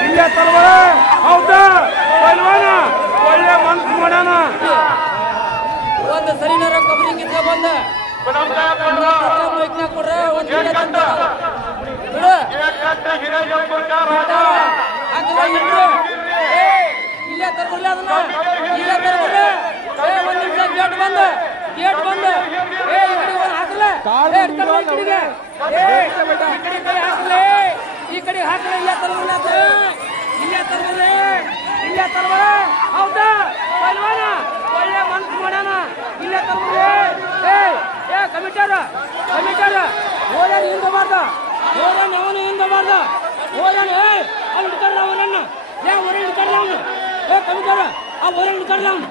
ಇಲ್ಲೇ ತರ್ಬರೆ ಹೌದಾ ಪೈಲ್ವಾನ ಒಳ್ಳೆ ಮನ್ಸು ಮಾಡೋಣ ಒಂದು ಸರಿನಾರ ಕೊಬ್ಬರಿ ಕಿತ್ತ ಬಂದ ಕೊಡ್ರ ಒಂದು ಇಲ್ಲೇ ತರ್ಬರ್ಲಿ ಅದನ್ನ ಇಲ್ಲೇ ತರ್ಬರ್ಲಿ ಒಂದ್ ನಿಮಿಷ ಗೇಟ್ ಬಂದ ಹಾಕಲ್ಲ ಈ ಕಡೆ ಹಾಕಲ್ಲ ಇಲ್ಲೇ ತರ್ಬರ್ಲಿ ಹೌದಾ ಪೈಲ್ವಾನ ಒಳ್ಳೆ ಮನ್ಸು ಮಾಡೋಣ ಇಲ್ಲೇ ತರ್ಬರ್ಲಿ ಕಮಿಟಾರ ಹೋದಾನ ಹಿಂದಬಾರ್ದ ಅವನು ಹಿಂದಬಾರ್ದ ಹೋದಾನ ಅವ್ನು ಹಿಡ್ಕಲ್ಲ ಅವರನ್ನ ಹೊರ ಹಿಡ್ಕಲ್ಲ ಅವನು ಕಮಿಟಾರ ಆ ಹೊರ ಹಿಡ್ಕಲ್ಲ ಅವನು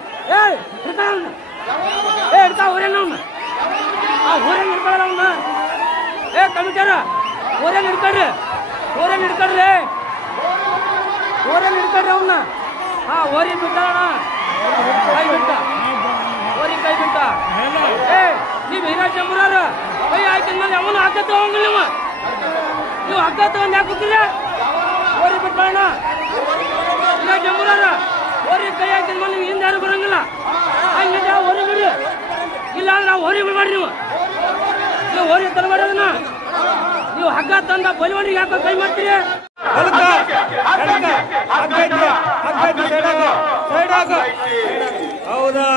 ಹಿಡ್ತಾ ಹೊರನ್ನ ಅವನು ಆ ಹೊರನ್ ಹಿಡ್ಕೊಳ್ಳ ಅವನ್ನ ಕಮಿಟಾರ ಹೊರನ್ ಹಿಡ್ಕೊಳ್ರಿ ಅವನ್ನ ಹಾ ಹೋರಿ ಬಿಟ್ಟಣ ಕೈ ಬಿಟ್ಟ ನೀವು ಹೀರಾ ಚಂಬುರಾರ ಕೈ ಹಾಕಿದ್ಮೇಲೆ ಅವನು ಹಗ್ಗ ತಗೊಂಗಿಲ್ಲ ನೀವು ಹಗ್ಗ ತಗೊಂಡು ಯಾಕೆ ಕೂತಿಲ್ಲ ಹೋರಿ ಬಿಟ್ಟಣ ಹೀರಾ ಚಂಬುರಾರ ಹೋರಿ ಕೈ ಹಾಕಿದ್ಮೇಲೆ ನೀವು ಹಿಂದೆ ಯಾರು ಬರಂಗಿಲ್ಲ ಹಂಗಿದ್ದ ಹೋರಿ ಬಿಡ್ರಿ ಇಲ್ಲ ಅಂದ್ರೆ ನಾವು ಹೋರಿ ಬಿಡ್ಬೇಡ್ರಿ ನೀವು ಹೋರಿ ತರಬೇಡದನ್ನ ನೀವು ಹಗ್ಗ ತಂದ ಬಲಿವಣ್ಣಿಗೆ ಯಾಕೆ ಕೈ ಮಾಡ್ತೀರಿ ಹೌದಾ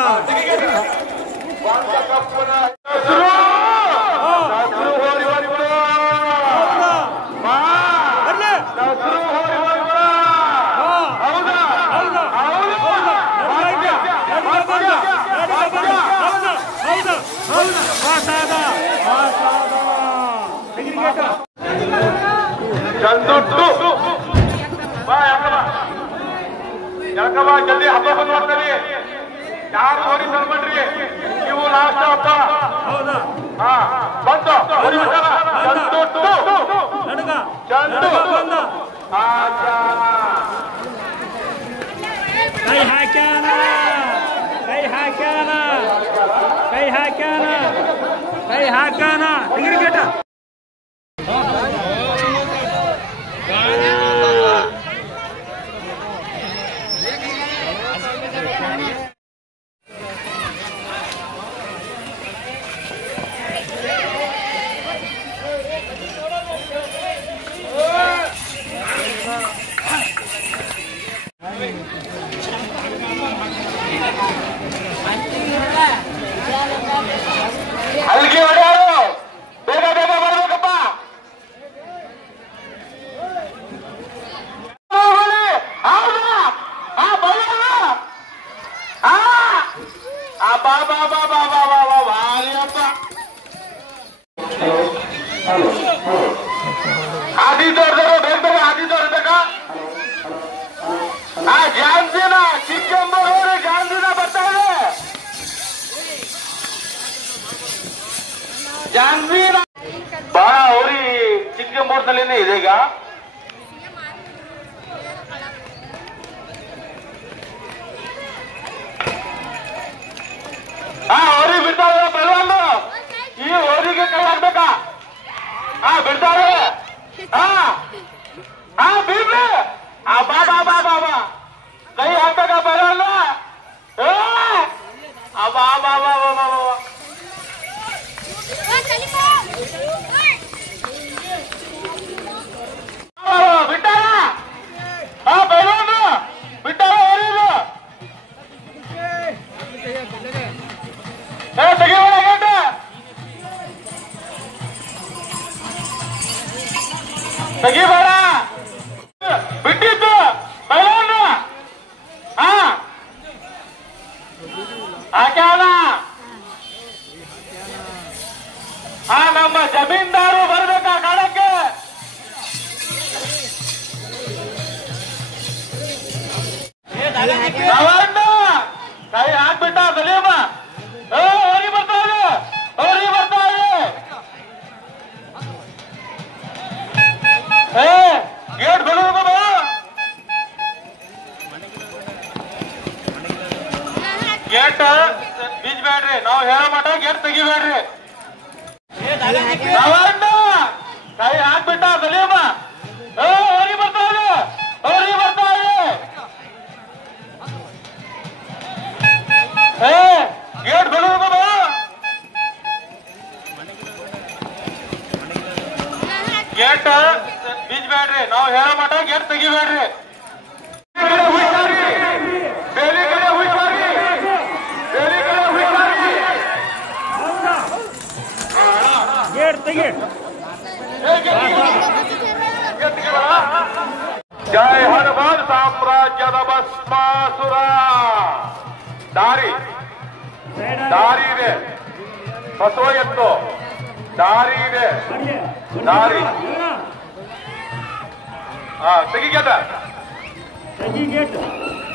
ಯಾಕಮ್ಮ ಜಲ್ದಿ ಹಬ್ಬ ಬಂದ್ ಮಾಡ್ತೀವಿ ಯಾರು ಹೋರಿ ತಂದ್ಬಿಡ್ರಿ ನೀವು ಲಾಸ್ಟ್ ಹಬ್ಬ ಹಾ ಬಂತು ಕೈ ಹಾಕ್ಯಾನ ತೆಗಿರಿಗೇಟ ಅಲ್ಲಿಗೆ ಹೊಡೆಯಾರು ಬೇಗ ಬರ್ಬೇಕಪ್ಪ ಆದಿದ್ದವ್ರದವರು ಬೇಗ ಆದಿದ್ದವ್ರು ಬೇಕಾ ಜಾನ್ಸಿನ ಚಿಕ್ಕಂಬರವರು ಜಾನ್ಸಿನ ಬರ್ತಾ ಇದೆ ಜಾನ್ಸಿನ ಬಹಳ ಅವರಿ ಚಿಕ್ಕಂಬೂರ್ನಲ್ಲಿನೇ ಇದೆ ಈಗ ಹೋರಿ ಬಿಡ್ತಾರೆ ಬಲವಂದು ಈ ಹೋರಿಗೆ ಕೈ ಹಾಕ್ಬೇಕಾ ಬಿಡ್ತಾರೆ ಬೀಳ್ರಿ ಬಾ ಕೈ ಹಾಕ್ಬೇಕ ಬರಲ್ಲ ಬಿಟ್ಟಾರ ಬೈಲೊಂದು ಬಿಟ್ಟಾರ ಹೋರಿದು ತೆಗಿಬೇಡ ಗೇಟ ತೆಗಿಬೇಡ ಬಿಟ್ಟಿತ್ತು ಬೈಲೊಂದು ಹಾಕ್ಯಾನ ನಮ್ಮ ಜಮೀನ್ದಾರು ಬರ್ಬೇಕಾ ಕಾಡಕ್ಕೆ ಕೈ ಹಾಕ್ಬಿಟ್ಟ ಸಲೀಮ ಹೋರಿ ಬರ್ತಾರೆ ಗೇಟ್ ಬಿಡುವುದು ಗೇಟ್ ಬೀಜ್ಬೇಡ್ರಿ ನಾವು ಹೇಳೋ ಮಟ ಗೇಟ್ ತೆಗಿಬೇಡ್ರಿ ಕೈ ಹಾಕ್ಬಿಟ್ಟ ಸಲೀಮ ಗೇಟ್ ಬೀಜ್ಬೇಡ್ರಿ, ನಾವು ಹೇಳೋ ಮಟ್ಟ ಗೇಟ್ ತೆಗಿಬೇಡ್ರಿ. ಬೇರೆ ಕಡೆ ಹುಷಾರಿ, ಬೇರೆ ಕಡೆ ಹುಷಾರಿ. ಗೇಟ್ ತೆಗಿ. ಜಯ ಹನುಮಾನ್ ಸಾಮ್ರಾಜ್ಯದ ಭಸ್ಮಾಸುರ. ದಾರಿ ದಾರಿ ಇದೆ, ಬಸವ ಎತ್ತು ದಾರಿ ಇದೆ, ದಾರಿ. ತೆಗಿಗೇಟ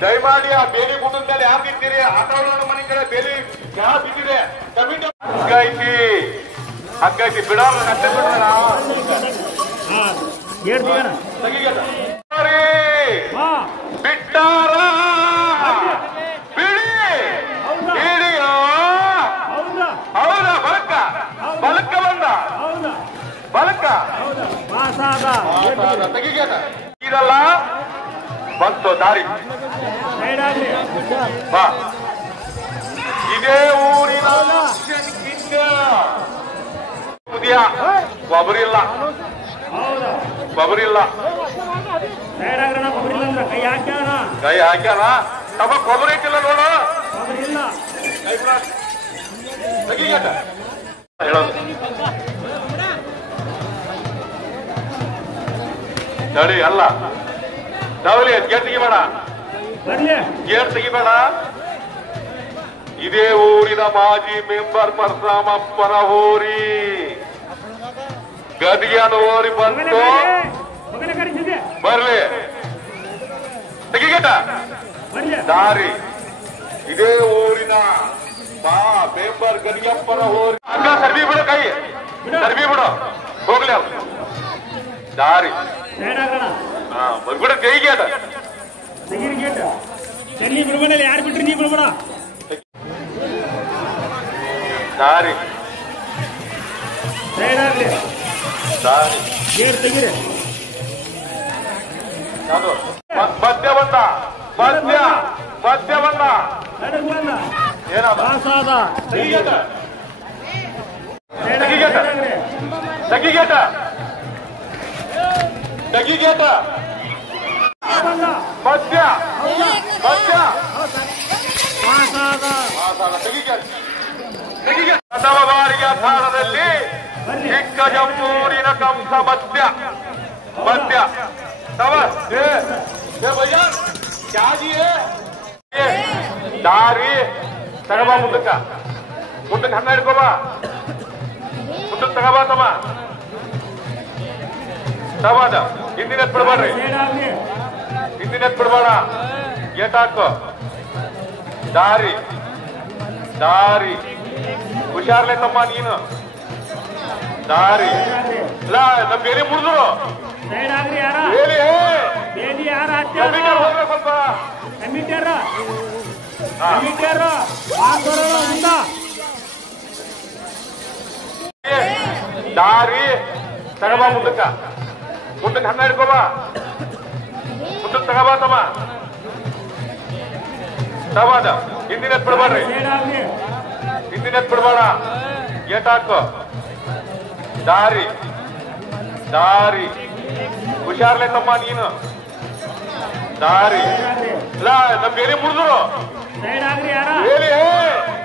ದಯಮಾಡಿ ಆ ಬೇಲಿ ಗುಡ್ಡದ ಮೇಲೆ ಯಾರು ನಿಂತೀರಿ? ಆಟೋಗಳ ಮನೆ ಕಡೆ ಬೇಲಿ ಯಾವ ಬಿದ್ದಿದೆ? ಕಮಿಟಿ ಹಗ್ಗ ಐತಿ, ಹಗ್ಗ ಐತಿ, ಬಿಡೋಲ್ಲ ನಟ್ಟೆ ಬಿಡ್ರ. ತೆಗಿಗೇಟ ಬಿಟ್ಟಾರ ಬಿಡಿ ಹಿಡಿಯೋ. ಹೌದ ಬಲಕ್ಕ ಬಲಕ್ಕ ಬಂದ ಬಲಕ್ಕ ತೆಗಿಗೇಟ ಇದಲ್ಲ ಬಂತು ದಾರಿ. ಬಾ ಇದೇ ಊರಿನ ಮುದಿಯ ಒಬ್ಬರಿಲ್ಲ, ಒಬ್ಬರಿಲ್ಲ. ಕೈ ಹಾಕ್ಯಾನ ತಮ್ಮ ಕೊಬ್ಬರಿ ಐತಿಲ್ಲ ನೋಡು. ತೆಗಿಗೇಟ ಹೇಳೋದು ತಡಿ ಅಲ್ಲ ಡವಲಿ ಗೇಟ್ ತೆಗಿಬೇಡ, ಗೇಟ್ ತೆಗಿಬೇಡ. ಇದೇ ಊರಿನ ಮಾಜಿ ಮೆಂಬರ್ ಪರಶುರಾಮಪ್ಪನ ಹೋರಿ ಗದಿಯನ ಹೋರಿ ಬಂತು. ಬರ್ಲಿ ತೆಗಿಗೇಟ ದಾರಿ. ಇದೇ ಊರಿನ ಮೆಂಬರ್ ಗದಿಯಪ್ಪನ ಹೋರಿ. ಹಂಗ ಸರ್ವಿ ಬಿಡು, ಕೈ ಸರ್ವಿ ಬಿಡು, ಹೋಗ್ಲಿ ಅವ್ ದಾರಿ. ಬರ್ಬಿಡ ಕೈಗೇಟ ಯಾರು ಬಿಟ್ರಿ ನೀ ಬಿಡ್ಬೇಡ. ದಾರಿ ದಾರಿ ಗೇಟ್ ತೆಗೀರಿ. ಮಧ್ಯ ಬಂದ, ಮಧ್ಯ ಮಧ್ಯ ಬಂದ. ಏನದ ತೆಗಿಗೇಟ ತೆಗಿಗೇಟ ತೆಗಿಗೇಟ ತೆಗಿಗೇಟ ಮಧ್ಯ ಮಧ್ಯ ಪ್ರಥಮ ಬಾರಿಗೆ ಅಖಾಡದಲ್ಲಿ ಚಿಕ್ಕ ಜಂಬೂರಿನ ಕಂಸ ಮಧ್ಯ ಮಧ್ಯ ಭಯ್ಯ ಕ್ಯಾಜಿಯೇ ದಾರಿ ತಗಬಾ. ಮುಂದಕ್ಕ ಮುಂದಕ್ಕೆ ಹಣ್ಣ ಹಿಡ್ಕೋಬ, ಮುಂದಕ್ಕೆ ತಗಬಾ ತಮ್ಮ ತಗಬಾದ. ಹಿಂದಿನ ಬಿಡ್ಬೇಡ್ರಿ, ಹಿಂದಿನ ಬಿಡ್ಬೇಡ. ಗೇಟ್ ಹಾಕೋ ದಾರಿ ದಾರಿ. ಹುಷಾರ್ಲೆ ತಮ್ಮ ನೀನು ದಾರಿ. ಇಲ್ಲ ನಮ್ ಬೇರೆ ಮುರಿದ್ರು ಬೇಲಿ ಸ್ವಲ್ಪ ದಾರಿ ತಗಬಾ. ಮುಂದಕ್ಕ ಮುಂದಕ್ಕೆ ಹಣ್ಣ ಹಿಡ್ಕೋಬಾ, ಮುಂದಕ್ಕೆ ತಗಬಾ ತಮ್ಮ ತಗಬಾದ. ಹಿಂದಿನ ಬಿಡ್ಬೇಡ್ರಿ, ಹಿಂದಿನ ಬಿಡ್ಬೇಡ. ಗೇಟ್ ಹಾಕೋ ದಾರಿ ದಾರಿ. ಹುಷಾರ್ಲೆ ತಮ್ಮ ನೀನು ದಾರಿ. ಇಲ್ಲ ನಮ್ ಬೇರೆ ಮುರಿದ್ರು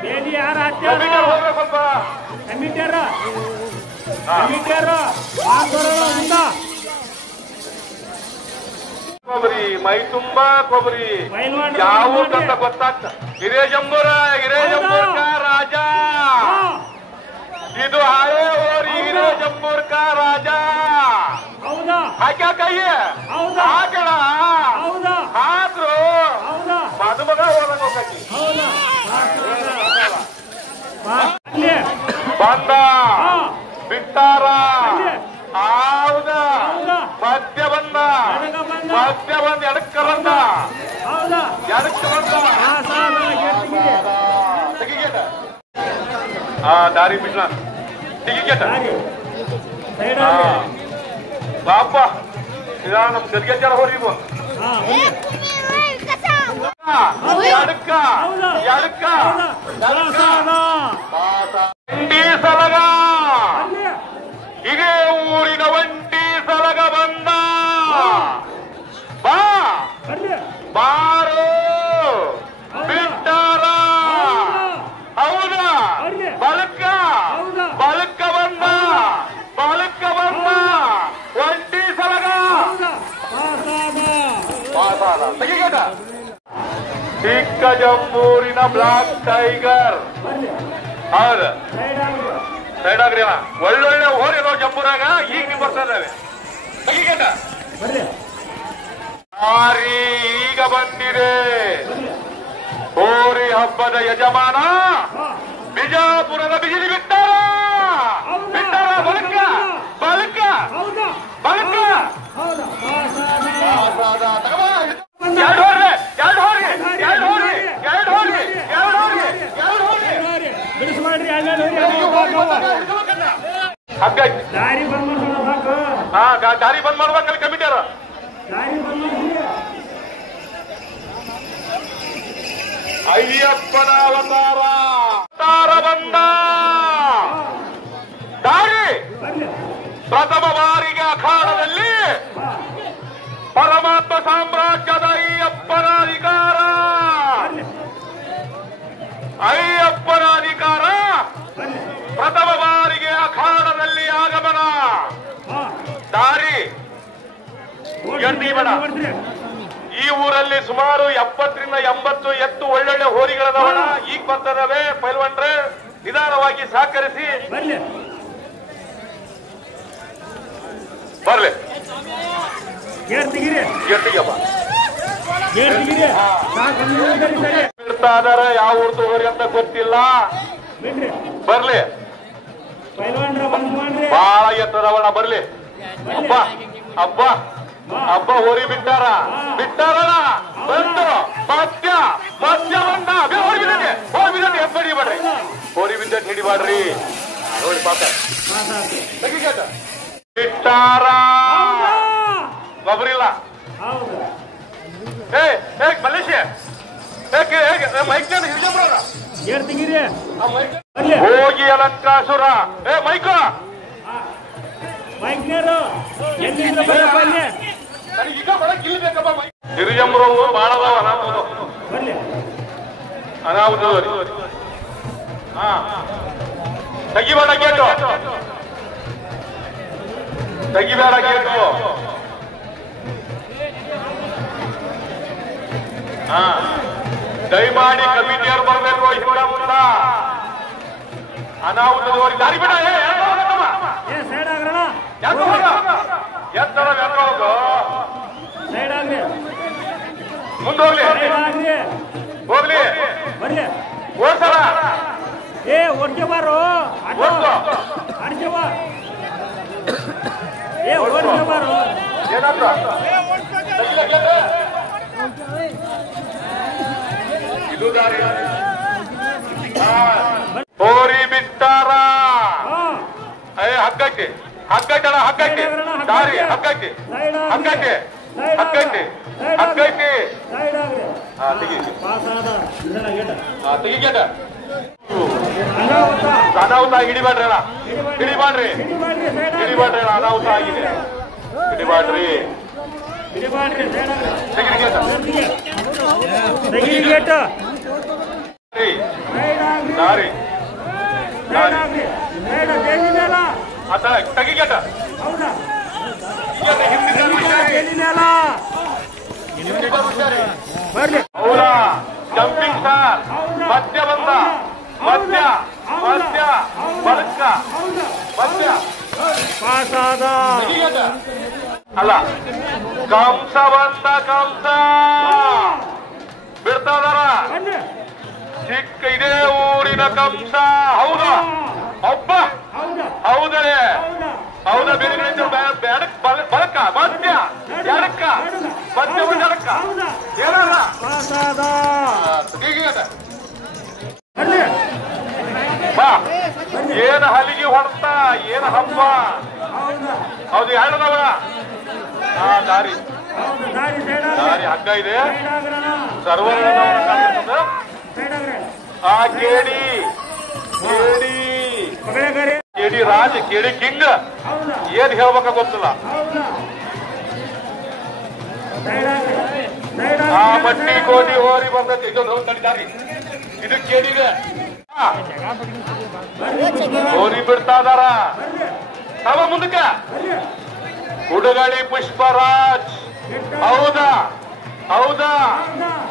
ಬೇಲಿ ಸ್ವಲ್ಪ ಕೊಬ್ಬರಿ ಮೈ ತುಂಬಾ ಕೊಬ್ಬರಿ. ಯಾವ ಅಂತ ಗೊತ್ತಾಗ್ತ. ಹಿರೇಜಂಬೂರ ಹಿರೇಜಂಬೂರ್ಕ ರಾಜ ಇದು ಆಯೇ ಓರಿ. ಹಿರೇಜಂಬೂರ್ಕ ರಾಜ ಹಾಕ್ಯಾ ಕೈ ಹಾಕಣ ಹಾಕ್ರು ಮದುಮಗ ಹೋದಂಗ ಹೋಗಿ ಬಂದ ಬಿಟ್ಟಾರ. ಹೌದ ಮಧ್ಯ ಬಂದ, ಮಧ್ಯ ಬಂದ ಎಡಕ್ಕ ಬಂದ, ಎಡಕ್ಕ ಬಂದ. ತೆಗಿಗೇಟ ದಾರಿ ಬಿಡ್ಲ ತೆಗಿಗೇಟ. ಬಾಪ ಇದ ನಮ್ ಗದ್ಗೆಚಾರ ಹೋರಿ ಇವು ಎಡಕ್ಕ ಎಡಕ್ಕ ಸಲಗ. ಇದೇ ಊರಿನ ಒಂಟಿ ಚಿಕ್ಕಜಂಬೂರಿನ ಬ್ಲಾಕ್ ಟೈಗರ್. ಹೌದು, ಸೈಡ್ ಆಗ್ರಿ. ಒಳ್ಳೊಳ್ಳೆ ಹೋರಿರೋ ಜಂಬೂರಾಗ ಈಗ ನೀವು ಬರ್ತಾ ಇದ್ದಾವೆ. ಈಗ ಬಂದಿದೆ ಹೋರಿ ಹಬ್ಬದ ಯಜಮಾನ ಬಿಜಾಪುರದ ಬಿಜಿಲಿ ಬಿಟ್ಟಾರ. ಬಲಕ ಬಲಕ ಬಲಕ ದಾರಿ ಬಂದ್ ಮಾಡ್ಬೇಕಲ್ಲಿ ಕಮಿಟಿಯರ. ಅಯ್ಯಪ್ಪನ ಅವತಾರ ಬಂದ ದಾರಿ. ಪ್ರಥಮ ಬಾರಿಗೆ ಅಖಾಡದಲ್ಲಿ ಪರಮಾತ್ಮ ಸಾಮ್ರಾಜ್ಯದ ಅಯ್ಯಪ್ಪನ ಅಧಿಕಾರ. ಅಯ್ಯಪ್ಪನ ಅಧಿಕಾರ ಪ್ರಥಮ ಬಾರಿಗೆ ಅಖಾಡದಲ್ಲಿ ಆಗಮನ. ದಾರಿ ಬೇಡ. ಈ ಊರಲ್ಲಿ ಸುಮಾರು 70ರಿಂದ 80 ಎತ್ತು ಒಳ್ಳೊಳ್ಳೆ ಹೋರಿಗಳದವಣ ಈಗ ಬರ್ತದವೆ. ಪೈಲ್ವಾನ್ರೆ ನಿಧಾನವಾಗಿ ಸಹಕರಿಸಿ ಬರ್ಲಿ. ಬಿಡ್ತಾ ಇದಾರೆ. ಯಾವ ಊರ್ದು ಹೋರಿ ಅಂತ ಗೊತ್ತಿಲ್ಲ. ಬರ್ಲಿ, ಬಹಳ ಎತ್ತದವಣ. ಬರ್ಲಿ. ಹಬ್ಬ ಹಬ್ಬ ಹಬ್ಬ ಹೋರಿ ಬಿಟ್ಟಾರಣ ಬಂತು. ಮತ್ಯ ಬಂದ ಹೋರಿ ಬಿದ್ದ ಹಿಡಿಬೇಡ್ರಿ. ಹೋರಿ ಬಿದ್ದ ಹಿಡಿಬಾಡ್ರಿ. ನೋಡಿ ಪಾತ ಬಿಟ್ಟಾರ. ಒಬ್ರಿಲ್ಲ. ಮಲೇಶಿಯ ಹೋಗಿ ಅಲಂಕಾಸುರ ಮೈಕೋ ಹಿರಿಜಂಬ್ರವು ಬಾಳ ಅನಾಹುತದವ್ರಿ. ತೆಗಿಬೇಡ ಗೇಟು, ತೆಗಿಬೇಡ ಗೇಟು. ದಯಮಾಡಿ ಕಮಿಟಿಯವ್ರು ಬರ್ಬೇಕು. ಹಿಂದ ಮುಂದ ಅನಾಹುತದವ್ರಿ ದಾರಿ ಬಿಡ. ಎತ್ತರ ಹೋಗು. ಮುಂದೋಗ್ಲಿ ಹೋಗ್ಲಿ. ಓಡ್ಸಲ್ಲ. ಓಡ್ಕೆ ಬಾರು. ಅಡ್ಕೆ ಬಾ. ಓಡ್ಕೆ ಬಾರು. ಇದು ದಾರಿ. ಹೋರಿ ಬಿಟ್ಟಾರ. ಹಗ್ಗಕ್ಕೆ ಹಗ್ಗಟ್ಟಣ ಹಗ್ಗಕ್ಕೆ ದಾರಿ. ಹಗ್ಗಕ್ಕೆ ಹಗ್ಗಕ್ಕೆ ಹಗ್ಗಕ್ಕೆ ಹಗ್ಗಕ್ಕೆ ತೆಗಿಗೇಟ. ಅನಾಹುತ ಹಿಡಿಬೇಡ್ರಿ ಅಣ್ಣ. ಹಿಡಿಬಾಡ್ರಿ ಹಿಡಿಬಾಡ್ರಿ ಅಣ್ಣ. ಅನಾಹುತ ಆಗಿದೆ. ಹಿಡಿಬಾಡ್ರಿ. ದಾರಿ ತೆಗಿಗೇಟ. ಅವರ ಜಂಪಿಂಗ್ ಸ್ಟಾರ್ ಮಧ್ಯ ಬಂದ. ಮಧ್ಯ ಮಧ್ಯ ಬಲಕ ಮಧ್ಯ ಅಲ್ಲ. ಕಂಸ ಬಂದ. ಕಂಸ ಬಿಡ್ತಾ ಇದಾರ. ಚಿಕ್ಕ ಇದೇ ಊರಿನ ಕಂಸ. ಹೌದಾ ಒಬ್ಬ ಹೌದಳೆ. ಹೌದಾ ಬೇರೆ ಬೆಡಕ್ ಬಲಕ ಮಧ್ಯ ಎಡಕ್ಕ ಮಧ್ಯ ಎಡಕ್ಕ ಏನಾರ ಬಾ. ಏನ ಹಲಿಗೆ ಹೊಡ್ತ ಏನ ಹಬ್ಬ. ಹೌದು ಎರಡದವ. ದಾರಿ ದಾರಿ ಹಗ್ಗ ಇದೆ. ಸರ್ವರ್ಣ ಕೇಡಿ ಕೇಡಿ ಕೇಡಿ ರಾಜ ಕೇಡಿ ಕಿಂಗ್. ಏನ್ ಹೇಳ್ಬೇಕ ಗೊತ್ತಿಲ್ಲ. ಬಟ್ಟಿ ಕೋಟಿ ಹೋರಿ ಬರ್ತೈತಿ. ಇದು ದಾರಿ. ಇದು ಕೇಡಿದೆ. ಹೋರಿ ಬಿಡ್ತಾ ಇದಾರ. ತವ ಮುಂದಕ್ಕ ಹುಡುಗಳಿ ಪುಷ್ಪರಾಜ್. ಹೌದಾ ಹೌದಾ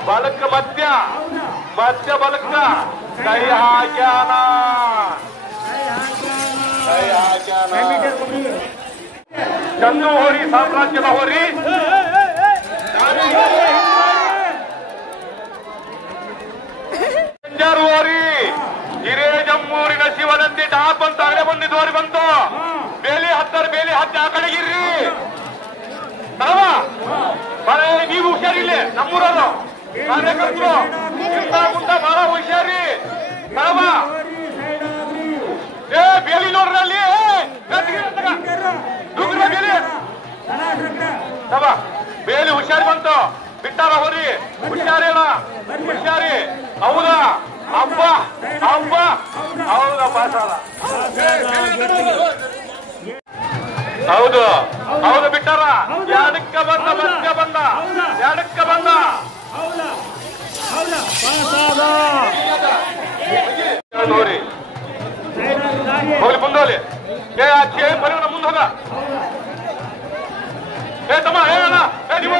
ಬಲಕ್ಕ ಮಧ್ಯ ಮಧ್ಯ ಬಲಕ್ಕ ಕೈ ಹಾಕ್ಯಾನ ಚಂದು ಹೋರಿ ಸಾಮ್ರಾಜ್ಯದ ಹೋರಿ ಹೋರಿ ಹಿರೇಜಮ್ಮೂರಿನ ಶಿವನಂದಿ ಟಾಪ್ ಅಂತ ಆಗಲೇ ಬಂದಿದ್ದವರಿ ಬಂತು ಬೇಲಿ ಬೇಲಿ ಹತ್ತಿ ಆ ಕಡೆಗಿರ್ರಿ ನೀವು ಹುಷಾರಿಲ್ಲ ನಮ್ಮೂರವರು ಕಾರ್ಯಕರ್ತರು ಇಂತ ಮುಂದ ಬಹಳ ಹುಷಾರಿ ಏ ಬೇಲಿ ನೋಡ್ರಿ ಅಲ್ಲಿ ಬೇಲಿ ಹುಷಾರಿ ಬಂತು ಬಿಟ್ಟಾರ ಹೋರಿ ಹುಷಾರಿಲ್ಲ ಹುಷಾರಿ ಹೌದಾ ಹಬ್ಬ ಹಬ್ಬ ಹೌದಾ ಪಾಸಾಲ ಹೌದು ಹೌದು ಬಿಟ್ಟಾರ ಎಡಕ್ಕ ಬಂದ ಮಧ್ಯ ಬಂದ ಎಡಕ್ಕ ಬಂದ ನೋಡಿ ಹೋಗ್ಲಿ ಮುಂದೋಗ್ಲಿ ಏ ಅಚ್ಚಿ ಬರೋಣ ಮುಂದೆ ಹೋಗ ಏ ತಮ್ಮ ಹೇಳೋಣ ಏ ನೀವು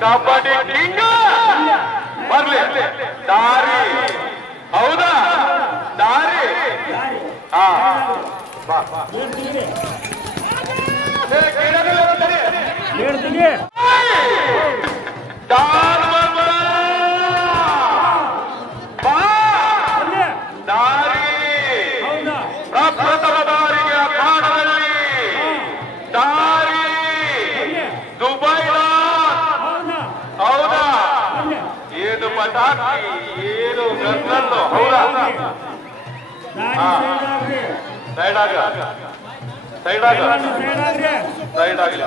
ಕಬಡ್ಡಿ ಕಿಂಗ್ ಬರ್ಲಿ ದಾರಿ ಹೌದಾ ದಾರಿ ಹಾ ದಾರಿ ಪ್ರಪ್ರಥಮ ಬಾರಿಗೆ ಅಖಾಡದಲ್ಲಿ ದಾರಿ ದುಬೈನ ಹೌದಾ ಏನು ಪಟಾಕಿ ಏನು ಗಂಗಲ್ಲು ಹೌದಾ ಸೈಡ್ ಆಗ ಸೈಡ್ ಆಗ ಸೈಡ್ ಆಗಲಿ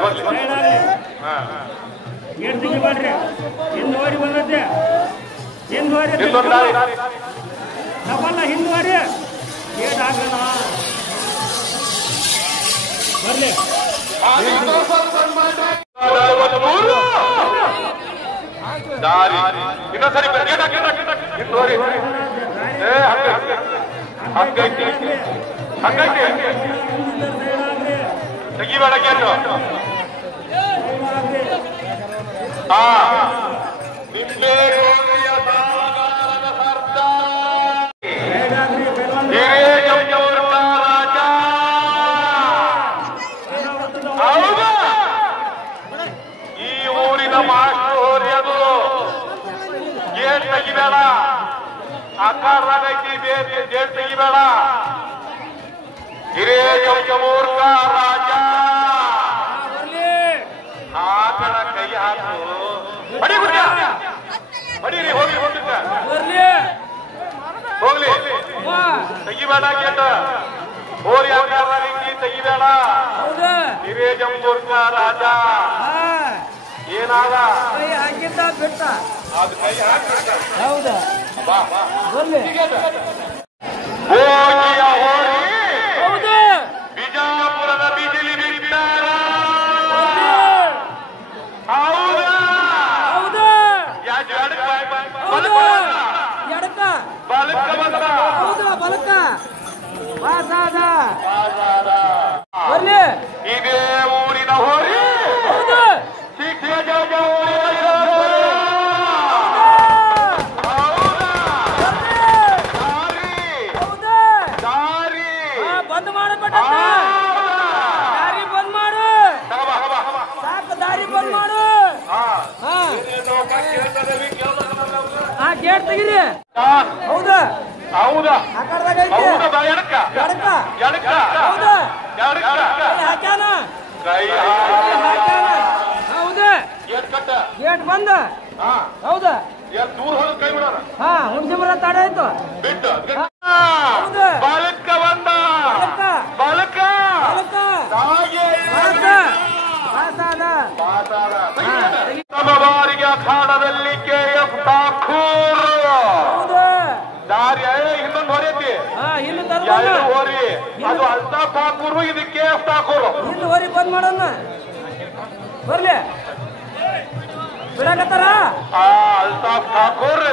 ಬರ್ಲಿ ಹಿಂದುವರಿ ಬಂದತ್ತೆ ಹಿಂದುವರಿ ತಪ್ಪಲ್ಲ ಹಿಂದುವರಿ ಏಟ್ ಆಗಲ್ಲ ಬರ್ಲಿ ದಾರಿ ಇನ್ನೊಂದ್ಸರಿ ಹಿಂದುವರಿ ಹಂಗೈತಿ ಹಂಗೈತಿ ತೆಗಿಬೇಡ ಗೆದ್ದು ನಿಂಬೆ ರಾಜ ಹೌದಾ ಈ ಊರಿನ ಮಾಸ್ಟರ್ ಹೋರಿ ಅದು ಗೇಟ್ ತೆಗಿಬೇಡ ಆಕಾರದಾಗೈತಿ ಗೇಟ್ ತೆಗಿಬೇಡ ಹಿರೇಜಮೂರ್ಖ ರಾಜ ಆಕಳ ಕೈ ಹಾಕು ಹೊಡೀರಿ ಹೋಗ್ಲಿ ಹೋಗಿದ್ದ ಹೋಗ್ಲಿ ತೆಗಿಬೇಡ ಗೇಟ ಹೋರಿ ಆಕಾರದಲ್ಲಿ ತೆಗಿಬೇಡ ಹಿರೇಜಮೂರ್ಖ ರಾಜ ಏನಾಗ ಹಾಕಿದ್ದ ಬಿಟ್ಟ ಅದು ಕೈ ಹಾಕಿದ್ದ ಹೌದಾ ಹೋಗಿಯ ಹೋರಿ ಹೌದು ಬಿಜಾಪುರದ ಬಿಜಿಲಿ ಬಿಟ್ಟಾರ ಹೌದಾ ಹೌದು ಎಡಕ ಬಲಕ್ಕ ಬಂದ ಹೌದು ಬಲಕ ಪಾಸಾದ ಬರ್ಲಿ ಇದೇ ಊರಿನ ಹೋರಿ ಹೌದು ಬಂದ್ ಮಾಡಬೇಡ ದಾರಿ ಬಂದ್ ಮಾಡು ಸಾಕು ದಾರಿ ಬಂದ್ ಮಾಡು ಹಾ ಗೇಟ್ ತೆಗಿರಿ ಹೌದಾ ಹೌದಾ ಆಕಾರದಾಗ ಐತಿ ಹೌದಾ ಎಡಕ್ಕ ಎಡಕ ಎಡಕ್ಕ ಹೌದಾ ಎಡಕ್ಕ ಹಾಕ್ಯಾನ ಕೈ ಹಾಕ್ಯಾನ ಹೌದಾ ಗೇಟ್ ಕಟ್ಟ ಗೇಟ್ ಬಂದ ಹೌದಾ ದೂರ ಹೋದ ಕೈ ಬಿಡೋಣ ಹಾ ಹುಣಸಿ ಮರ ತಡ ಆಯ್ತು ಬಿಟ್ಟು ಹೌದು ಬಲಕ್ಕ ಬಂದ ಬಲಕ್ಕ ಬಾರಿಗೆ ಅಖಾಡದಲ್ಲಿ KF ಠಾಕೂರ್ ದಾರಿ ಇನ್ನೊಂದು ಹೊರೈತಿ ಎರಡು ಹೋರಿ ಅದು ಅಲ್ತಾಫ್ ಠಾಕೂರ್ ಇದು KF ಠಾಕೂರ್ ಹಿಂದ್ ಹೋರಿ ಬಂದ್ ಮಾಡೋಣ ಬರ್ಲಿ ಬಿಡಕತ್ತಾರ ಅಲ್ತಾಫ್ ಅಲ್ತಾಫ್ ಠಾಕೂರ್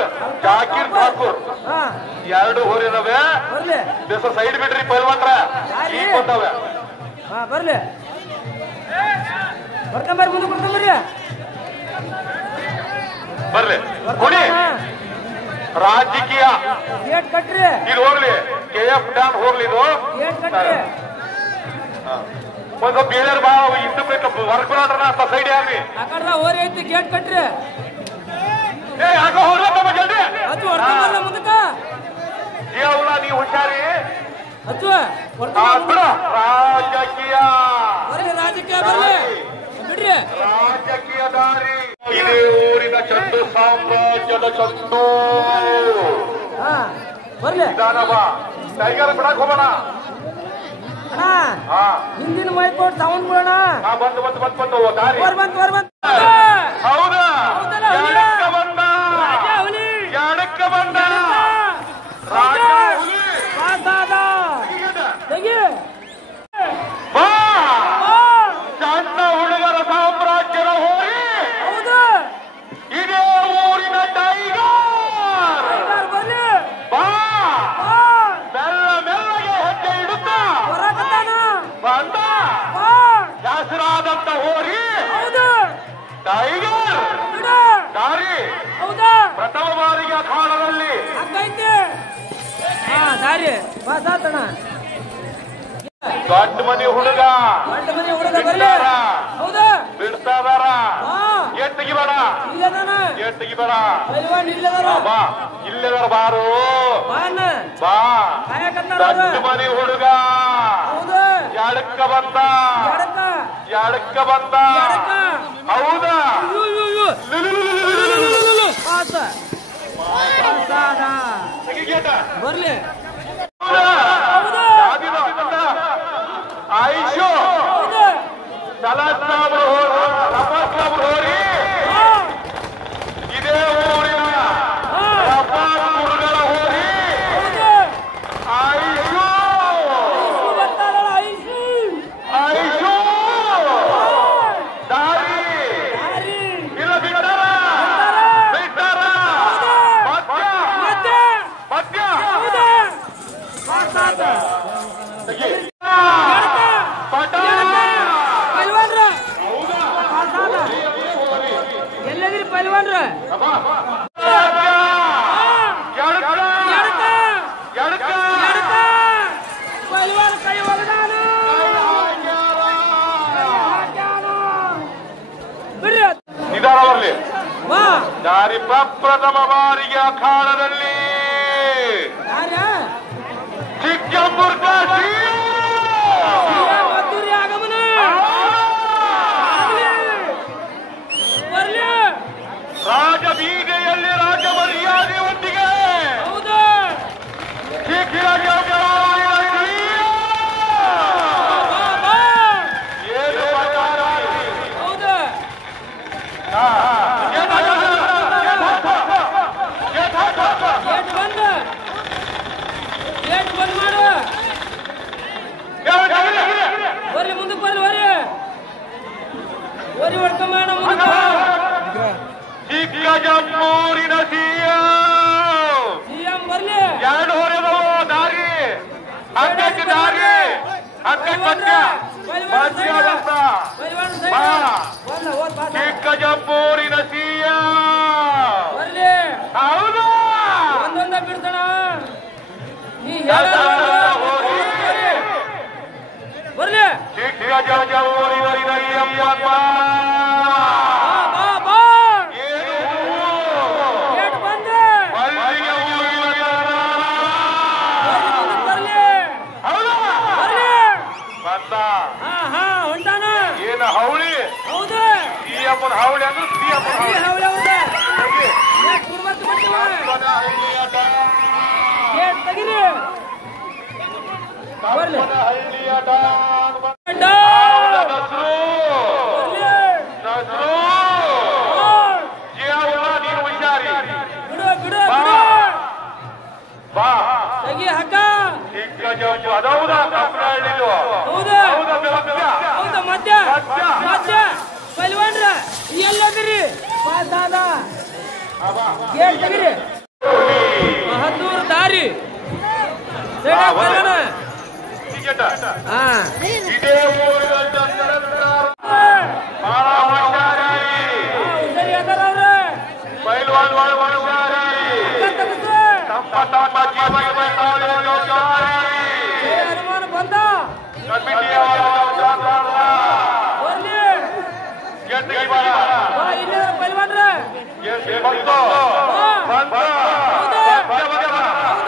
ಜಾಕೀರ್ ಠಾಕೂರ್ ಎರಡು ಹೋರಿದವೆ. ದಿವಸ ಸೈಡ್ ಬಿಡ್ರಿ ಪೈಲ್ವಾನ್ರ ಈಗ ಬಂದವೆ. ಬರ್ಲಿ ಬರ್ಕೊಂಬರ್ರಿ ಮುಂದೆ ಬರ್ಕೊಂಬರ್ರಿ ಬರ್ಲಿ ಕೊಡಿ. ರಾಜಕೀಯ ಗೇಟ್ ಕಟ್ರಿ ಇದು ಹೋಗ್ಲಿ. KF ಡ್ಯಾಮ್ ಹೋಗ್ಲಿ. ಇದು ಗೇಟ್ ಕಟ್ರಿ ಒಂದು ಬೇರೆ ಬಾ ಇದ್ದು ವರ್ಕ್ ಮಾಡ್ರ ಸೈಡ್ ಯಾರ್ರಿ ಆ ಕಡೆ ಹೋರಿ ಐತಿ ಗೇಟ್ ಕಟ್ರಿ. ಜಲ್ದಿ ಅದು ಹೊಡ್ಕೊಂಬರ್ಲ ಮುಂದಕ್ಕ ಜೀವನ ನೀವು ಹುಷಾರಿ. ಅದು ರಾಜಕೀಯ ಬರ್ಲಿ ರಾಜಕೀಯ ಬರ್ಲಿ ಬಿಡ್ರಿ. ರಾಜಕೀಯ ದಾರಿ ಇದೇ ಊರಿನ ಚಂದು ಸಾಮ್ರಾಜ್ಯದ ಚಂದು ಬರ್ಲಿ ನಿಧಾನವ ಟೈಗರ್ ಬಿಡಕ್ ಹೋಗೋಣ. ಹಿಂದಿನ ಮೈಕೋಟ್ ಸೌಂಡ್ ಬಿಡೋಣ. ಬಂದು ಬಂದು ಬಂದು ಬಂದು ದಾರಿ ಹೌದಾ ಎಡಕ್ಕ ಬಂದ ಎಡಕ್ಕ ಬಂದ ರಾಜ ಹುಲಿ ಬಾ ಸಣ್ಣ ಹುಡುಗರ ಸಾಮ್ರಾಜ್ಯದ ಹೋರಿ ಇದೇ ಊರಿನ ಟೈಗರ್ ಬಾ ಮೆಲ್ಲ ಮೆಲ್ಲಗೆ ಹೆಜ್ಜೆ ಇಡುತ್ತಾ ಬಂದ ಹೆಸರಾದಂತ ಹೋರಿ ಟೈಗರ್ ದಾರಿ ಪ್ರಥಮ ಬಾರಿಗೆ ಅಖಾಡದಲ್ಲಿ ದಾರಿ ಬಾಸಾತಣ ದೊಡ್ಡ ಮನೆ ಹುಡುಗ ಬಿಡ್ತಾರ ಗೇಟ್ ತೆಗಿಬೇಡ ಗೇಟ್ ತೆಗಿಬೇಡ ಬಾ ಇಲ್ಲದರ ಬಾರು ಬಾ ದೊಡ್ಡ ಮನೆ ಹುಡುಗ ಎಡಕ್ಕ ಬಂದ ಎಡಕ್ಕ ಬಂದ ಹೌದಾ ಬರ್ಲಿ ಆಯುಷು ಹೋರಿ ಇದೇ ಊರಿನ ರಬ್ಬಾಪುರಗಳ ಹೋರಿ ಆಯುಷು ಆಯುಷು ದಾರಿ ಇಲ್ಲ ಬಿಟ್ಟಾರ ಬಿಟ್ಟಾರ ಮಧ್ಯ ಮಧ್ಯ ಎಲ್ಲದ್ರಿ ಪೈಲ್ವಾನ್ರ ಪೈಲ್ವಾನ್ ಕೈ ಒಗದಾನು ಬಿಡ್ರಿ ನಿಧಾನ ಬರ್ಲಿ. ಬಾ ದಾರಿ ಪ್ರಪ್ರಥಮ ಬಾರಿಗೆ ಅಖಾಡದಲ್ಲಿ ಚಿಕ್ಕಂಬೂರ್ ಕಾಶಿ ಮದ್ದೂರಿ ಆಗಮನ ಬರ್ಲಿ ರಾಜ ಬೀದಿಯಲ್ಲಿ ರಾಜ ಮರ್ಯಾದೆಯೊಂದಿಗೆ ಹೌದು ಏನು ಪ್ರಕಾರ ಹೌದು ಗೇಟ್ ಬಂದ್ ಮಾಡು ಬರ್ಲಿ ಮುಂದಕ್ಕೆ ಬರ್ಲಿ ಓರಿ ಹೊಡ್ಕೊಂಬೇಡ ಮುಂದಕ್ಕೆ ಚಿಕ್ಕಜಮ್ಮೂರಿನ ಸಿಎಂ ಬರ್ಲಿ ಎರಡು ಹೊರೆದವು ದಾರಿ ಹಗ್ಗಕ್ಕೆ ದಾರಿ ಹಗ್ಗಕ್ಕೆ ಮಧ್ಯ ಮಧ್ಯ ಬಂದ ಚಿಕ್ಕಜಮ್ಮೂರಿನ ಬರ್ಲಿ ಹೌದು ಒಂದೊಂದ ಬಿಡ್ತಾನ ನೀ ಬರ್ಲಿ ಚಿಕ್ಕಜಮ್ಮೂರಿನ ಗೇಟ್ ಬಂದೆ ಬರ್ಲಿ ಬಂದ ಹೊಂಟಾನ ಏನು ಹೌಳಿ ಹೌದು ಸಿಎಮ್ಮನ ಹೌಳಿ ಅಂದ್ರೆ ಸಿಎಮ್ಮನ ಹೌದು ಗೇಟ್ ತೆಗಿರಿ ಬರ್ಲಿ ನೀನು ಹುಷಾರಿ ಬಿಡು ಬಿಡು ಬಾ ತೆಗಿ ಹಗ್ಗ ಅದೌದಾ ಕಪ್ಪನಹಳ್ಳಿದು ಹೌದು ಹೌದು ಮಧ್ಯ ಮಧ್ಯ ಪೈಲ್ವಾನ್ರ ಎಲ್ಲದಿರಿ ಗೇಟ್ ತೆಗಿರಿ ಮಹದ್ದೂರು ದಾರಿ ಇದೇ ಊರಿನ ಪೈಲ್ವಾನ್ ಹನುಮಾನ ಬಂದ ಪೈಲ್ವಾನ್ರೆ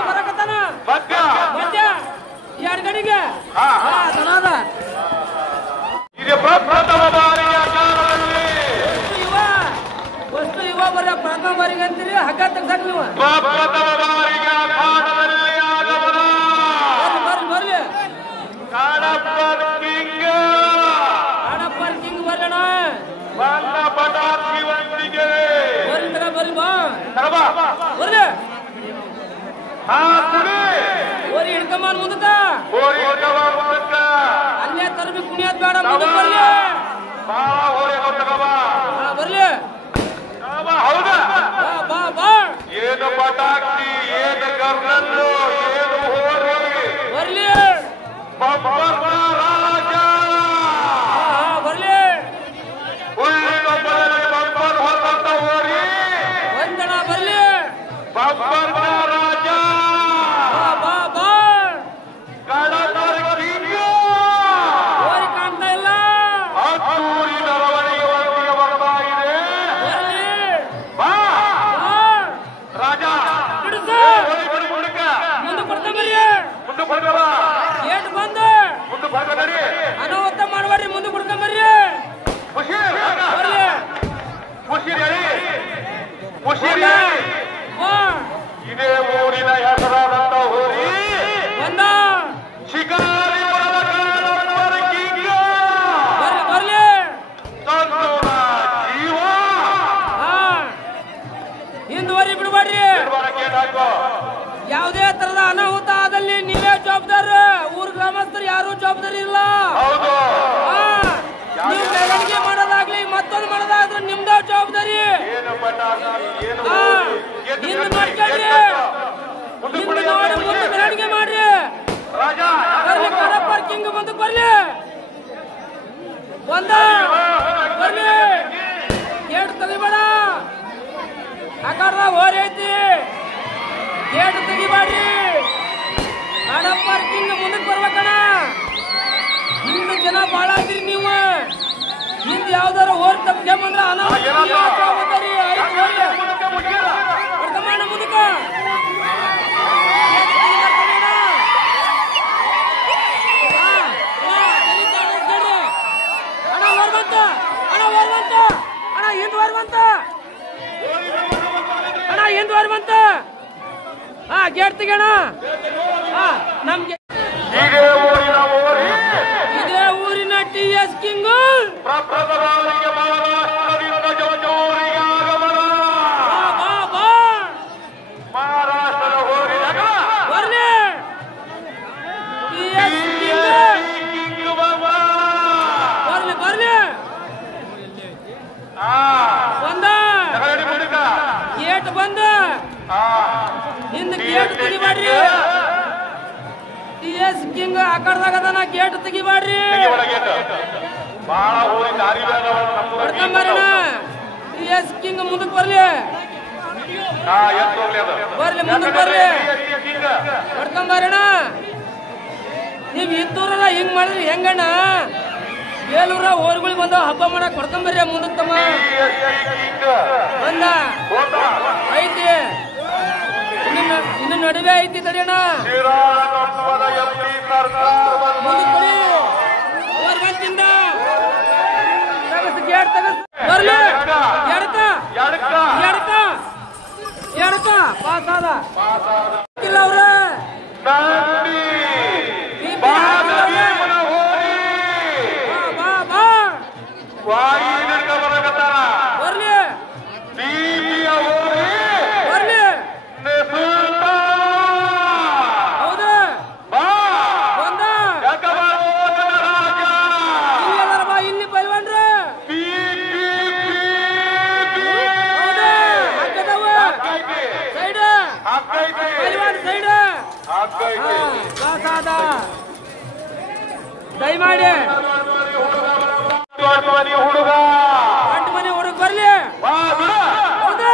ಬರಕತ್ತಾನ ಎರಡು ಗಡಿಗೆ ವಸ್ತು ಯುವ ಬರ ಪ್ರಥಮ ಬಾರಿಗೆ ಅಂತೀರಿ ಹಗ್ಗ ತೆಗ್ಸಾಕ್ ನೀವು ಬರ್ಲಿ ಕಾಡಪ್ಪರ್ ಕಿಂಗ್ ಬರೋಣ ಬರ್ಲಿ ಬಾ ಬರ್ಲಿ ಓರಿ ಹಿಡ್ಕೊಂಬಾನ್ ಮುಂದಕ್ಕ ಅಲ್ಲೇ ತರಬಿ ಕುಣಿಯೋದ್ ಬೇಡ ಮುಂದಕ್ಕೆ ಬರ್ಲಿ ಬರ್ಲಿ ಬಾ ಬಾ ಏನು ಪಟಾಕಿ ಏನು ಗರ್ನಲ್ಲು ಏನು ಹೋರಿ ಬರ್ಲಿ ರಾಜ ಬರ್ಲಿ ಉಳ್ಳಿನೊಬ್ಬರಲ್ಲಿ ಬಬ್ಬರ್ ಹೊರದಂತ ಹೋರಿ ಒಂದಣ ಬರ್ಲಿ ಬಬ್ಬರ್ ರಾಜ ಬಾ ಬಾ ಕಡತರ ಕಿಂಗ ಓರಿ ಕಾಣ್ತಾ ಇಲ್ಲ ಹತ್ತೂರಿ ಮೆರವಣಿಗೆ ಒಳಗೆ ಬರ್ತಾ ಇದೆ ಬರ್ಲಿ ಬಾ ಬಾ ರಾಜ ಹಿಡಿಸು ಮುಂದೆ ಕೊಡ್ತಾ ಬರ್ರಿ ಮುಂದೆ ಬರ್ಗಲ್ಲ ಏಟ್ ಬಂದು ಮುಂದೆ ಬರ್ಗ ನಡಿ ಅನಾಹುತ ಮಾಡಬೇಡ್ರಿ ಮುಂದೆ ಕೊಡ್ಕೊಂಡ್ ಬರ್ರಿ ಖುಷಿ ಬರ್ಲಿ ಖುಷಿ ನಡಿ ಖುಷಿ ಬಾ ಇದೇ ಊರಿನ ಹೆಸರಾದಂತ ಹೋರಿ ಬಂದ ಶಿಕಾರಿ ಕಾಡಪ್ಪರ ಕಿಂಗ ಬರ್ಲಿ ಬರ್ಲಿ ತಂದೋರ ಜೀವ ಹಿಂದುವರಿ ಬಿಡಬೇಡ್ರಿ ಯಾವುದೇ ತರದ ಅನಾಹುತ ಆದಲ್ಲಿ ನೀವೇ ಜವಾಬ್ದಾರ ಊರ್ ಗ್ರಾಮಸ್ಥರು ಯಾರು ಜವಾಬ್ದಾರಿ ಇಲ್ಲ ಹೌದು ನೀವು ಮೆರವಣಿಗೆ ಮಾಡೋದಾಗ್ಲಿ ಮತ್ತೊಂದು ಮಾಡೋದಾದ್ರೆ ನಿಮ್ದೇ ಜವಾಬ್ದಾರಿ ಏನು ಪಟಾಕಿ ಏನು ಹಿಂದ್ ಮಾಡ್ಕೊಳ್ರಿ ಹಿಂದ್ ನೋಡಿ ಮುಂದೆ ಮೆರವಣಿಗೆ ಮಾಡ್ರಿ ರಾಜ ಬರ್ಲಿ ಕಾಡಪ್ಪರ್ ಕಿಂಗ್ ಮುಂದಕ್ಕೆ ಬರ್ಲಿ ಬಂದ ಬರ್ಲಿ ಗೇಟ್ ತೆಗಿಬೇಡ ಆಕಾರದ ಹೋರಿ ಐತಿ ಗೇಟ್ ತೆಗಿಬೇಡ್ರಿ ಕಾಡಪ್ಪರ್ ಕಿಂಗ್ ಮುಂದಕ್ಕೆ ಬರ್ಬೇಕಣ ಹಿಂದ್ ಜನ ಬಾಳ ಆಗಿರಿ ನೀವು ಹಿಂದ್ ಯಾವ್ದಾರ ಹೋರಿ ತಪ್ಕೊಂಬಂದ್ರ ಮುಂದಕ್ಕ ಅಣ್ಣ ಓರ್ ಬಂತ ಅಣ್ಣ ಓರ್ ಬಂತ ಅಣ್ಣ ಹಿಂದ್ ಓರ್ ಬಂತ ಅಣ್ಣ ಹಿಂದ್ ಓರ್ ಬಂತ ಗೇಟ್ ತೆಗೋಣ ನಮ್ಗೆ ಇದೇ ಊರಿನ ಹೋರಿ ಇದೇ ಊರಿನ TS ಕಿಂಗ್ ಪ್ರಪ್ರಥಮವಾಗಿ ಮಹಾರಾಷ್ಟ್ರದಿಂದ ಜೋಜೋರಿಗೆ ಆಗಮನ ಬಾ ಬಾ ಮಹಾರಾಷ್ಟ್ರದ ಹೋರಿ ಬರ್ಲಿ TS ಕಿಂಗ್ ಬರ್ಲಿ ಬರ್ಲಿ ಬಂದ ಗೇಟ್ ಬಂದ ಹಿಂದ್ ಗೇಟ್ ತೆಗಿಬೇಡ್ರಿ TS ಕಿಂಗ್ ಆಕಡ್ದಾಗದನ ಗೇಟ್ ತೆಗಿಬೇಡ್ರಿ ಬಹಳ ಹೋರಿ ದಾರಿ ಹೊಡ್ಕೊಂಬರೋಣ TS ಕಿಂಗ್ ಮುಂದಕ್ಕೆ ಬರ್ಲಿ ಬರ್ಲಿ ಮುಂದಕ್ಕೆ ಬರ್ಲಿ ಹೊಡ್ಕೊಂಬರೋಣ ನೀವ್ ಇದ್ದೂರಲ್ಲ ಹಿಂಗ್ ಮಾಡಿದ್ರಿ ಹೆಂಗಣ್ಣ ಬೇಲೂರ ಹೋರಿಗಳು ಬಂದ ಹಬ್ಬ ಮಾಡಕ್ ಹೊಡ್ಕೊಂಬರ್ರಿ ಮುಂದಕ್ಕೆ ತಮ್ಮ ಬಂದ ಐತಿ ಇನ್ನು ನಡುವೆ ಐತಿ ತಡಿಯಣ್ಣ ಮುಂದಕ್ಕೆ ಬರ್ರಿ ಓರ್ ಬಂತಿಂದ ಗೇಟ್ ತಗಸ್ ಬರ್ಲಿ ಎಡಕ ಎಡಕ ಎಡಕ ಪಾಸ್ ಆದ ಇಲ್ಲ ಅವ್ರ ಬಾ ಬರ್ಲಿ ಬರ್ಲಿ ಹೌದು ಬಂದ ಇಲ್ಲದಾರ ಬಾ ಇಲ್ಲಿ ಪೈಲ್ವಾನ್ರ ಹೌದು ಹಾಕದವ ದಯಮಾಡಿ ಹುಡುಗ ಗಂಟು ಮನೆ ಹುಡುಗ ಬರ್ಲಿ. ಹೌದಾ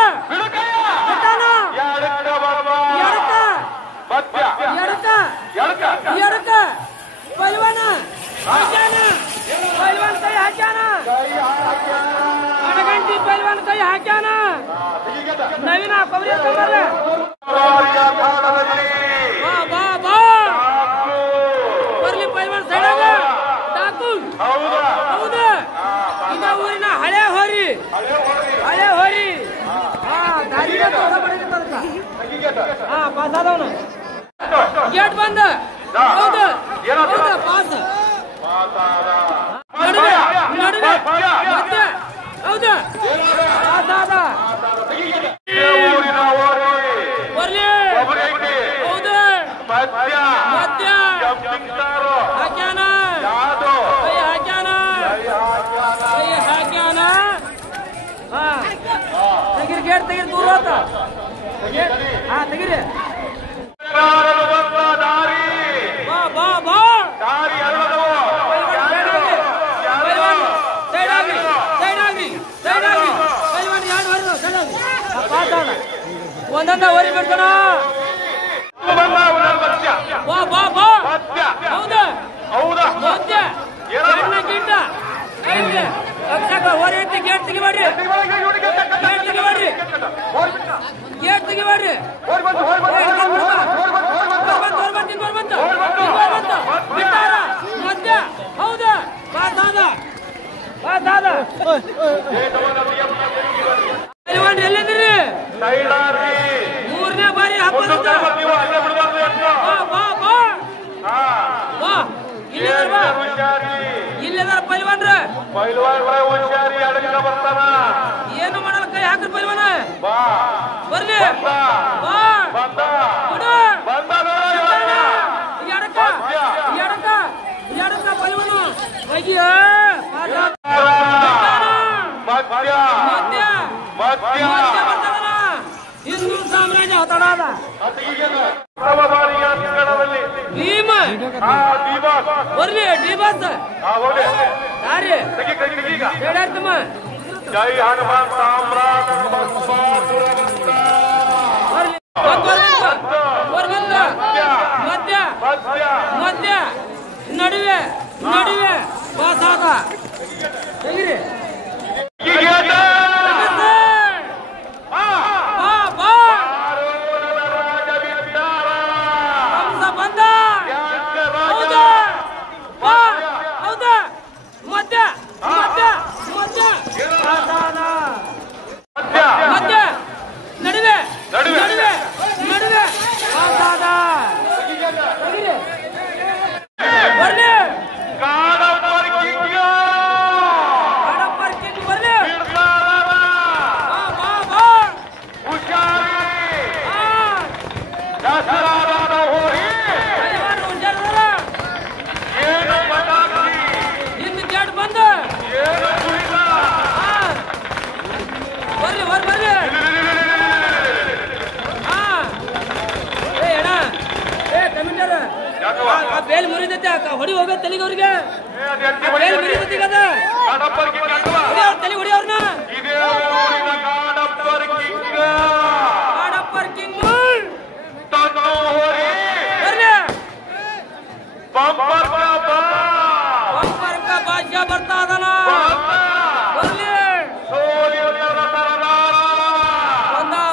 ಎಡಕ ಪೈಲ್ವಾನ ಪೈಲ್ವಾನ್ ಕೈ ಹಾಕ್ಯಾನ. ಅಡಗಂಟಿ ಪೈಲ್ವಾನ್ ಕೈ ಹಾಕ್ಯಾನ. ನವೀನ ಕೊಬ್ಬರಿ ಬಾ ಬಾ ಬರ್ಲಿ ಪೈಲ್ವಾನ್ ಸೈಡಾಗ ಡಾಕು. ಹೌದಾ ಈಗ ಊರಿನ ಹಳೆ ಹೋರಿ ದಾರಿ ಪಾಸ್ ಆದವನು ಗೇಟ್ ಬಂದ. ಹೌದು ಪಾಸ್ ನಡುವೆ ಮಧ್ಯ. ಹೌದಾ ಪಾಸ್ ಆದ ಬರ್ಲಿ. ಹೌದು ಮಧ್ಯ ಹಾಕ್ಯಾನ ಕೈ ಹಾಕ್ಯಾನ ತೆಗಿರಿ ಗೇಟ್ ತೆಗಿರಿ ದೂರ ಹೋತ. ತೆಗಿರಿ ಬಾ ಬಾ ಒಂದೊಂದ ಓರಿ ಬಿಡ್ತಾನ. ಬಾ ಬಾ ಬಾ ಹೌದಾ ಮಧ್ಯ ಗಿಂಟ ಓರಿ ಐತಿ. ಗೇಟ್ ತೆಗಿಬೇಡ್ರಿ ಗೇಟ್ ತೆಗಿಬೇಡ್ರಿ. ಬಿಟ್ಟಾರ ಮಧ್ಯ. ಹೌದಾ ಪಾಸ್ ಆದ ಎಲ್ಲಿದ್ದೀರಿ? ಮೂರನೇ ಬಾರಿ ಹಬ್ಬದ ಇಲ್ಲದಾರ ಪೈಲ್ವಾನ್ರ ಏನು ಮಾಡಲ್ಲ. ಕೈ ಹಾಕ್ರಿ ಪೈಲ್ವಾನ ಬರ್ಲಿ. ಎಡಕ ಪೈಲ್ವಾನು ಹಿಂದೂ ಸಾಮ್ರಾಜ್ಯ ಹೊತ್ತಾಡ ಭೀಮ ಬರ್ಲಿ. ಡಿ ಬಾಸ್ ಯಾರಿ ಹೇಳಾರ್ತಮ್ಮ ಜೈ ಹನುಮಾನ್ ಸಾಮ್ರಾಟ್ ಮಧ್ಯ ನಡುವೆ ಪಾಸಾದ ತೆಗಿರಿ. ಬಂದ ಹೌದಾ ಮಧ್ಯ ನಡುವೆ ಪಾಸಾದ ಬರ್ಲಿ. ಬೇಲ್ ಮುರಿದೈತೆ ಹೊಡಿ ಹೋಗ ತಲೆಗೆ ಅವ್ರಿಗೆ. ಬೇಲ್ ಮುರಿದೈತಿ ತಲೆ ಹೊಡಿ ಅವ್ರನ್ನ. ಕಾಡಪ್ಪರ್ ಕಿಂಗ್ ಬಂಪರ್ ಕಾ ಬಾದ್ಶಾ ಬರ್ತಾ ಅದನ. ಬರ್ಲಿ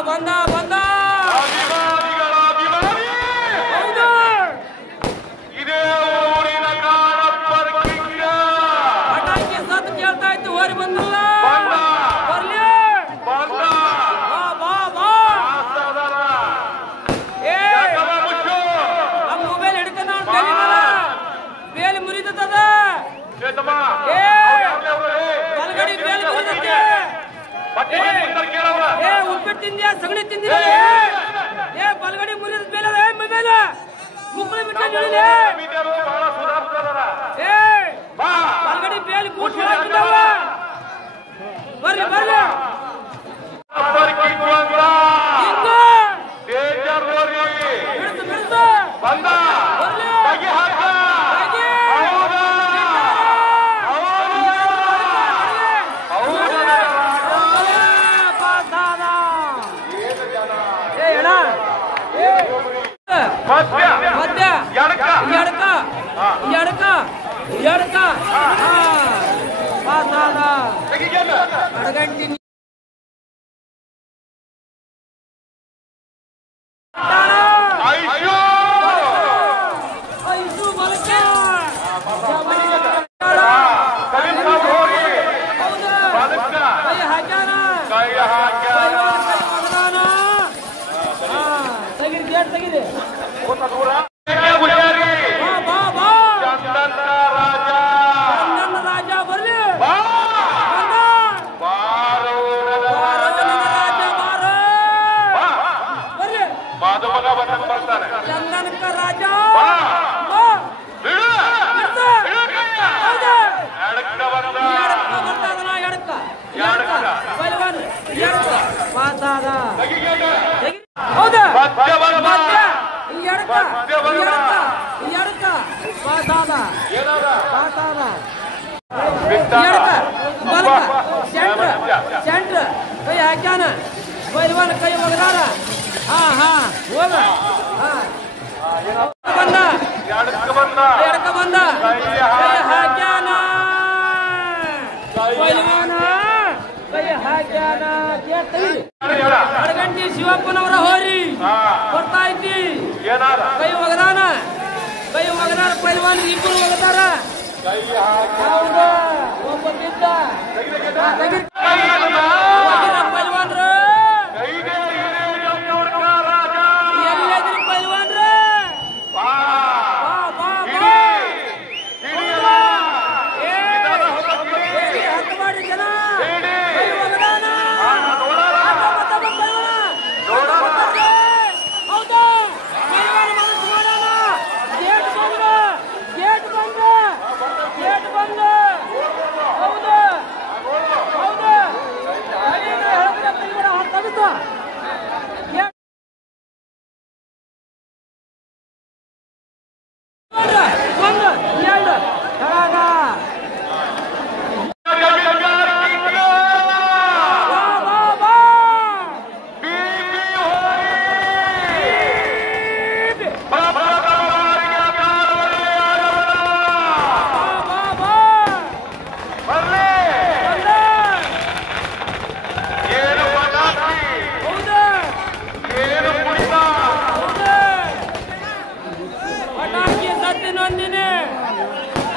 ಬಂದ ಹೌದು ಪಟಾಕಿ ಸತ್ ಕೇಳ್ತಾ ಇತ್ತು. ಓರಿ ಬಂದಿಲ್ಲ. ಬರ್ಲಿ ಮೊಬೈಲ್ ಹಿಡ್ಕೊಂಡ ಬೇಲಿ ಮುರಿದದ. ಬಲಗಡಿ ಬೇಲಿ ಮುರಿದಕ್ಕೆ. ಉಪ್ಪಿಟ್ಟು ತಿಂದ್ಯಾ ಸಗಣಿ ತಿಂದಿಲ್ಲ. ಬಲಗಡಿ ಮುರಿದ ಬೇಲ ಮೊಬೈಲ್ ಮುಕ್ಕಳಿ ಬಿಟ್ಟ ಬಲಗಡಿ ಬೇಲಿ ಬೂಟ್ ಬರ್ಲಿ ಬಿಡಿಸು ಮಧ್ಯ ಮಧ್ಯ ಎಡಕ ಎಡಕ ಎಡಕ ಎಡಕ ಪಾಸಾದ ಅಡಗಂಟಿ ಐಸು ಬಲಕ ಕೈ ಹಾಕ್ಯಾನ ತೆಗಿರಿ ಗೇಟ್ ತೆಗಿರಿ ಬಾ ಬಾ ಚಂದನ ರಾಜ ನನ್ನ ರಾಜ ಬರ್ಲಿ ಮಾಧವನ ಬಂದ ಬರ್ತಾನೆ ಚಂದನಕ ರಾಜ ಸೆಂಟ್ರ್ ಕೈ ಹಾಕ್ಯಾನ ಪೈಲ್ವಾನ್ ಕೈ ಒಗದಾರ ಹೋಗ ಬಂದ ಎಡಕ ಬಂದ ಕೈ ಹಾಕ್ಯಾನ ಪೈಲ್ವಾನ ಕೈ ಹಾಕ್ಯಾನ ಅಡಗಂಟಿ ಶಿವಪ್ಪನವರ ಹೋರಿ ಬರ್ತಾ ಐತಿ ಕೈ ಒಗದಾನ ಪೈಲ್ವಾನ್ ಇಬ್ಬರು ಒಗದಾರ ಒಬ್ಬ ಬಿದ್ದ ಪೈಲ್ವಾನ್ರ ಎಲ್ಲದ್ರಿ ಪೈಲ್ವಾನ್ರ ಹತ್ತು ಮಾಡಿ ಜನ ಕೈ ಒಗದಾನ ಹೌದಾ ಪೈಲ್ವಾನ್ ಮನಸ್ಸು ಮಾಡೋಣ ಗೇಟ್ ಬಂದ ಹೌದು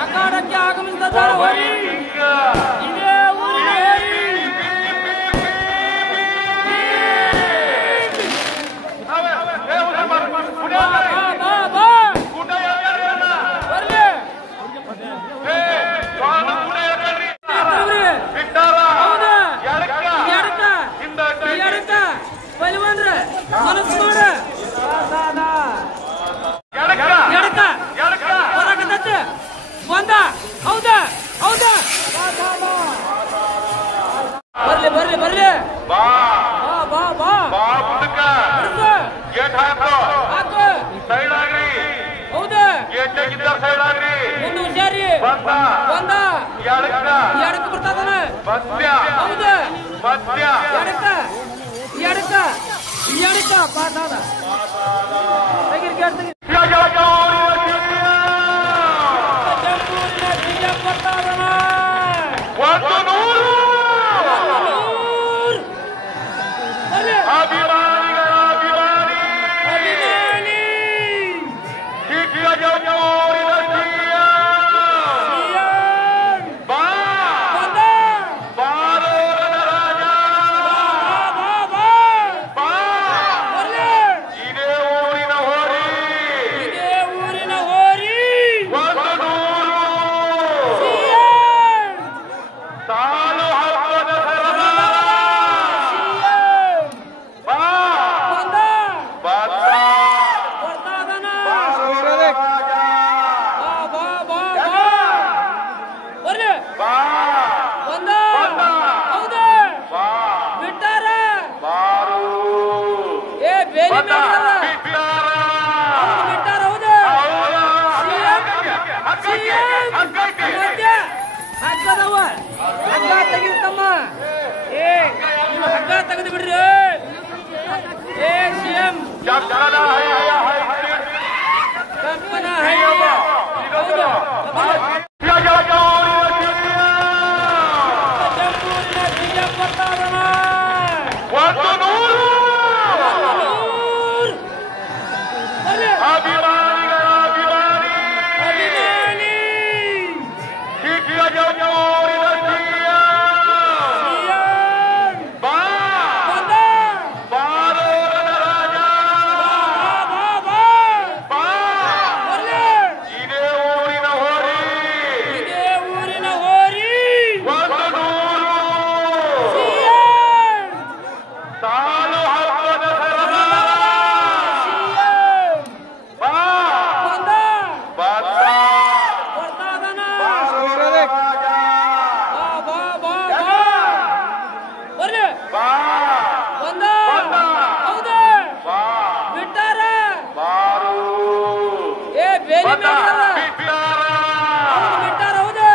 ಅಖಾಡಕ್ಕೆ ಆಗಮಿಸಿದ ಹೋರಿ ಇದೇ ಊರಿನ ಪೈಲ್ವಾನ್ರ ಮನಸ್ಸು ನೋಡ ಬಂದ ಹೌದಾ ಬರ್ಲಿ ಬಾ ಬಾ ಬಾ ಮುಂದಕ್ಕ ಗೇಟ್ ಹಾಕು ಸೈಡ್ ಆಗ್ರಿ ಹೌದಾ ಗೇಟ್ ತೆಗಿದ್ದ ಸೈಡ್ ಆಗ್ರಿ ಒಂದು ಹುಷಾರಿ ಬಂದ ಎಡಕ್ಕ ಬರ್ತಾನ ಹೌದಾ ಎಡಕ್ಕ ಪಾಸಾದ ತೆಗಿರಿ ಗೇಟ್ ತೆಗಿರಿ ತೆಗೆದು ಬಿಡ್ರಿ. ಬಿಟ್ಟಾರ ಹೌದು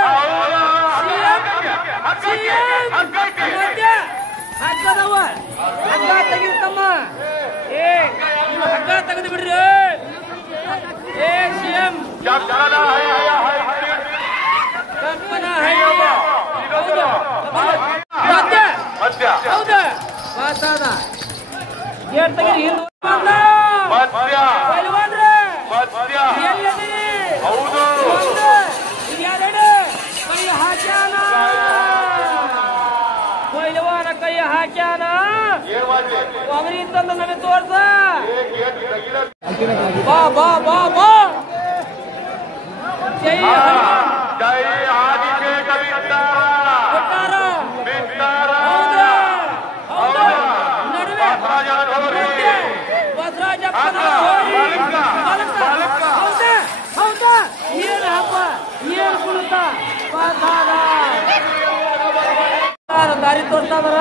ಹಗ್ಗದವ ಹಗ್ಗ ತೆಗಿತಮ್ಮ ಏ ಹಗ್ಗ ತೆಗೆದು ಬಿಡ್ರಿ ಏ ಸಿಎಂ ಕಲ್ಪನಾ ಹೌದು ಮಾತಾಡ ಗೇಟ್ ತೆಗೀರಿ ಹಿಂದೆ ಕೈ ಹಾಕ್ಯಾನ ಕೊಯ್ಲವಾನ ಕೈ ಹಾಕ್ಯಾನ ಅವನಿಂದ ನಮಗೆ ತೋರ್ಸ ಬಾ ಬಾ ಬಾ ಬಾ ಜೈ ದಾರಿ ತೋರ್ತಾರ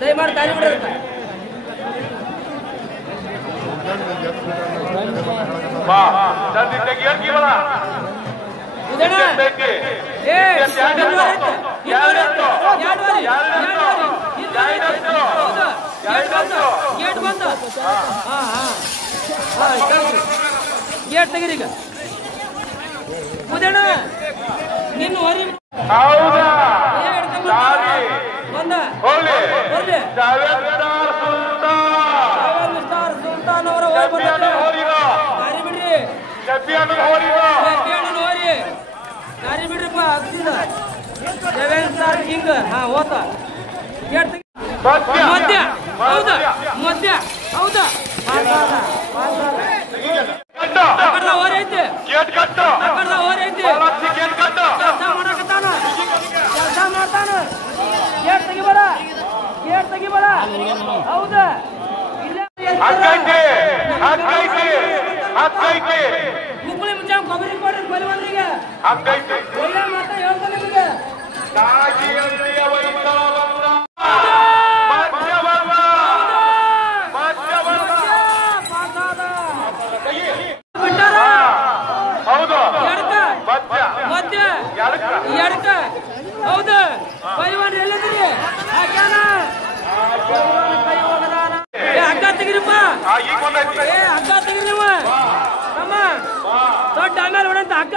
ದಯಮಾಡಿ ದಾರಿ ಬಿಡ್ರಿ ಗೇಟ್ ಬಂದ ಗೇಟ್ ತೆಗೀರಿ ಈಗ ಮುದಣ ನಿನ್ನ ಹೊರಿ ಬಂದ ಸ್ಟಾರ್ ಸುಲ್ತಾನ್ ಅವರ ದಾರಿ ಬಿಡ್ರಿ ಹೋರಿ ದಾರಿ ಬಿಡ್ರಿಪ್ಪ ಹತ್ತಿದ 7 ಸ್ಟಾರ್ ಕಿಂಗ್ ಹೋತ ಗೇಟ್ ಮಧ್ಯ ಹೌದಾ ಮಧ್ಯ ಹೌದಾ ಕೆಲಸ ಮಾಡ್ತಾನ ಗೇಟ್ ತೆಗಿಬೇಡ ಹೌದಾ ಮುಕ್ಕಳಿ ಮುಂಚೆ ಕೊಬ್ಬರಿ ಕೊಡ್ರಿ ಬಲವಂದ್ರಿಗೆ ಒಳ್ಳೆ ಮಾತಾ ಹೇಳ್ತಾನೆ ನಿಮಗೆ ಎಡಕ ಹೌದು ಪೈಲ್ವಾನ್ ಎಲ್ಲದ್ರಿ ಹಾಕ್ಯಾನ ಹಗ್ಗ ತೆಗಿರಿಪ್ಪ ಏ ಹಗ್ಗ ತೆಗಿರಿ ನೀವು ತಮ್ಮ ದೊಡ್ಡ ಆಮೇಲೆ ಹೊಡಂತ ಹಗ್ಗ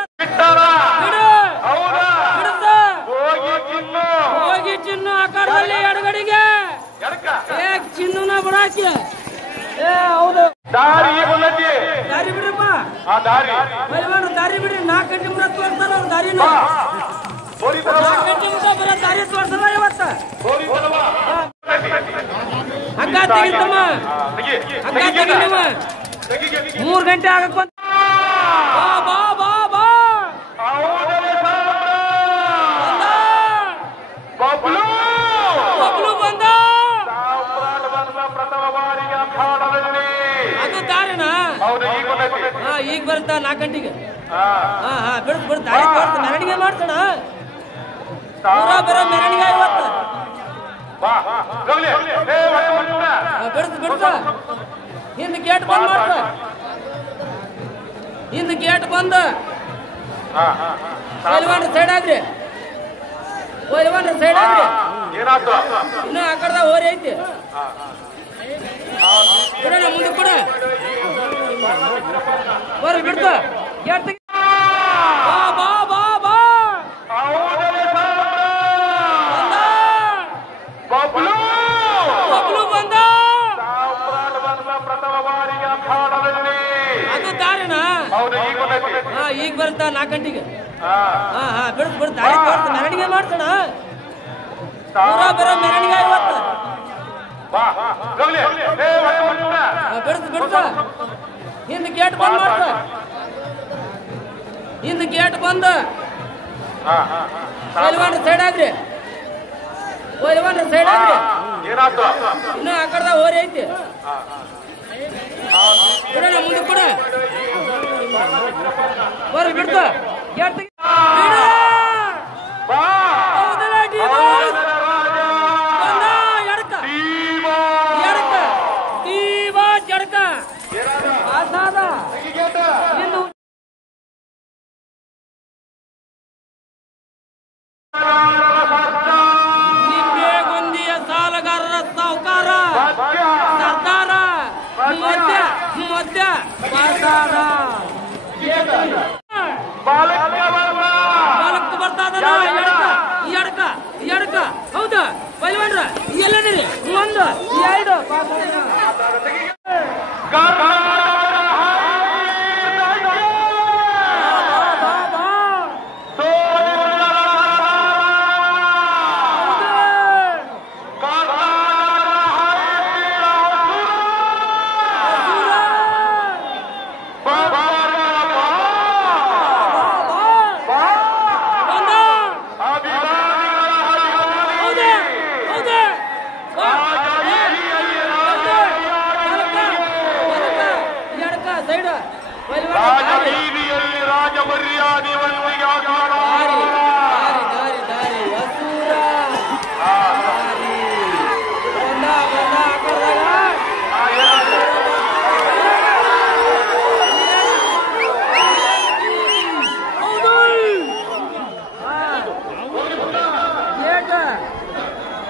ಹೋಗಿ ಚಿನ್ನು ಆಕಾರದಲ್ಲಿ ಎಡಗಡಿಗೆ ಏ ಚಿನ್ನನ ಬಿಡಾಕಿ ಏ ಹೌದು ದಾರಿ ಬಿಡ್ರಪ್ಪ ಪೈಲ್ವಾನ್ ದಾರಿ ಬಿಡ್ರಿ 4 ಗಂಟೆ ಮುಂದೆ ತೋರಿಸ್ತಾರ ಅವ್ರ ದಾರಿನ 4 ಗಂಟೆ ಮುಂದೆ ಬರೋ ದಾರಿ ತೋರಿಸಲ್ಲ ಇವತ್ತು ಹಗ್ಗ ತೆಗಿತಮ್ಮ ಹಗ್ಗ ತೆಗಿ ನೀವು 3 ಗಂಟೆ ಆಗಕ್ ಬಂದ ಬಾ ಬಾ ಬಾ ಬಬ್ಲು ಬಂದ ಅದು ದಾರಿನ ಈಗ ಬರ್ತಾ 4 ಗಂಟೆಗೆ ಬಿಡ್ತು ದಾರಿ ತೋರ್ತ ಮೆರವಣಿಗೆ ಮಾಡ್ತಾನ ಪೂರಾ ಬರೋ ಮೆರವಣಿಗೆ ಇವತ್ತು ಬಿಡ್ತು ಹಿಂದ್ ಗೇಟ್ ಬಂದ್ ಮಾಡ್ತ ಹಿಂದ್ ಗೇಟ್ ಬಂದ ಪೈಲ್ವಾನ್ ಸೈಡ್ ಆಗ್ರಿ ಇನ್ನು ಆ ಕಡೆ ಹೋರಿ ಐತಿ ಮುಂದೆ ಕೂಡ ಬರ್ರಿ ಬಿಡ್ತು ಗೇಟ್ ಬಾ ಬಾ ಬಾ ಬಬ್ಲು ಬಂದ ಅದು ದಾರಿನ ಈಗ ಬರ್ತಾ 4 ಗಂಟೆಗೆ ಬಿಡ್ತು ದಾರಿ ತೋರ್ತ ಮೆರವಣಿಗೆ ಮಾಡ್ತಾನ ಪೂರಾ ಬರೋ ಮೆರವಣಿಗೆ ಇವತ್ತು ಬಿಡ್ತು ಹಿಂದ್ ಗೇಟ್ ಬಂದ್ ಮಾಡ್ತ ಹಿಂದ್ ಗೇಟ್ ಬಂದ ಪೈಲ್ವಾನ್ ಸೈಡ್ ಆಗ್ರಿ ಇನ್ನು ಆ ಕಡೆ ಹೋರಿ ಐತಿ ಮುಂದೆ ಕೂಡ ಬರ್ರಿ ಬಿಡ್ತು ಗೇಟ್ ಪಾಸಾದ ಇನ್ನು ನಿಂಬೆಗೊಂದಿಯ ಸಾಲಗಾರರ ಸಾಹುಕಾರ ಸರ್ದಾರ ಮಧ್ಯ ಮಧ್ಯ ಪಾಸಾದ ಬಾಲಕ್ ಬರ್ತಾದನ ಎಡಕ ಎಡಕ ಹೌದಾ ಪೈಲ್ವಾನ್ರ ಎಲ್ಲದಿರಿ ಒಂದು ಎರಡು ರಾಜಬೀದಿಯಲ್ಲಿ ರಾಜ ಮರ್ಯಾದೆ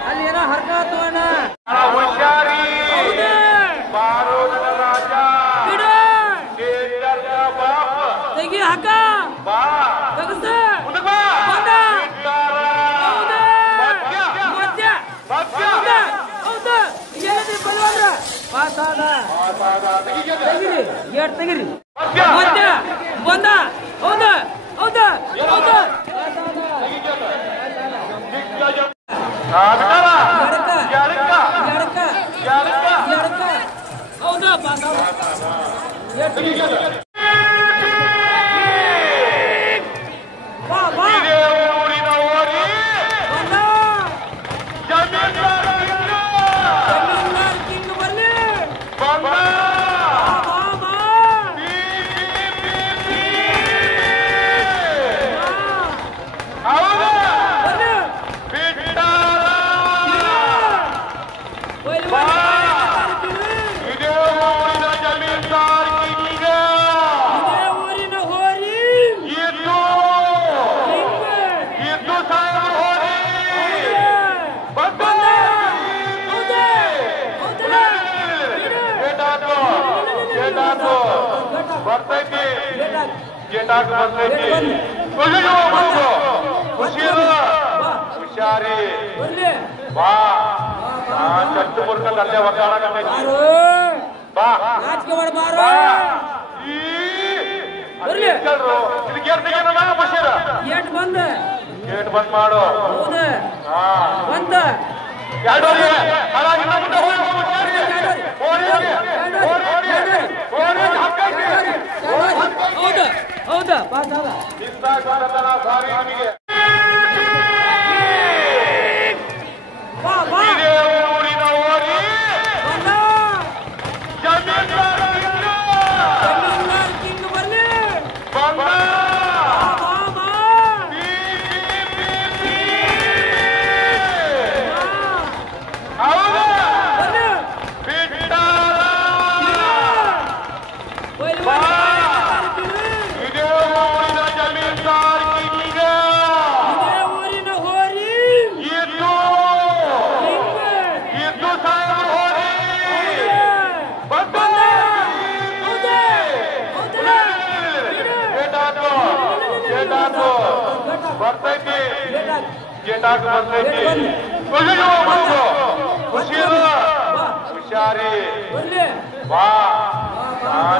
ಅಲ್ಲಿ ಏನೋ ಹರ್ಕಾತವಣ್ಣ ಹುಷಾರಿ ಬಾರೋದನ ರಾಜ ತೆಗಿ ಹಕ್ಕ ತಗಸ ತೆಗಿರಿ ಮಧ್ಯ ಬಂದ ಹೌದ ಹೌದ ಹೌದ ಹೌದಾ ಊರಿನ ಓರಿ ಕಿಂಗ್ ಬರ್ಲಿ ಬರ್ತೈತಿ ಗೇಟಾಕ್ ಬರ್ತೈತಿ ಹುಷಾರಿ ಬಾ ಚಟ್ಟು ಮುರ್ಕಲ್ ಅಲ್ಲೇ ಒದ್ದಾಡಕತ್ತೈತಿ ಬಾ ಗೇಟ್ ಬಂದ ಗೇಟ್ ಬಂದ್ ಮಾಡು ಬಂದ ಹೌದಾ ಹೌದಾ ಸಾರಿ ನಿಮಗೆ ಊರಿನ ಓರಿ ಕಿಂಗ್ ಬರ್ಲಿ ಬರ್ತೈತಿ ಗೇಟಾಕ್ ಬರ್ತೈತಿ ಹುಷಾರಿ ಬಾ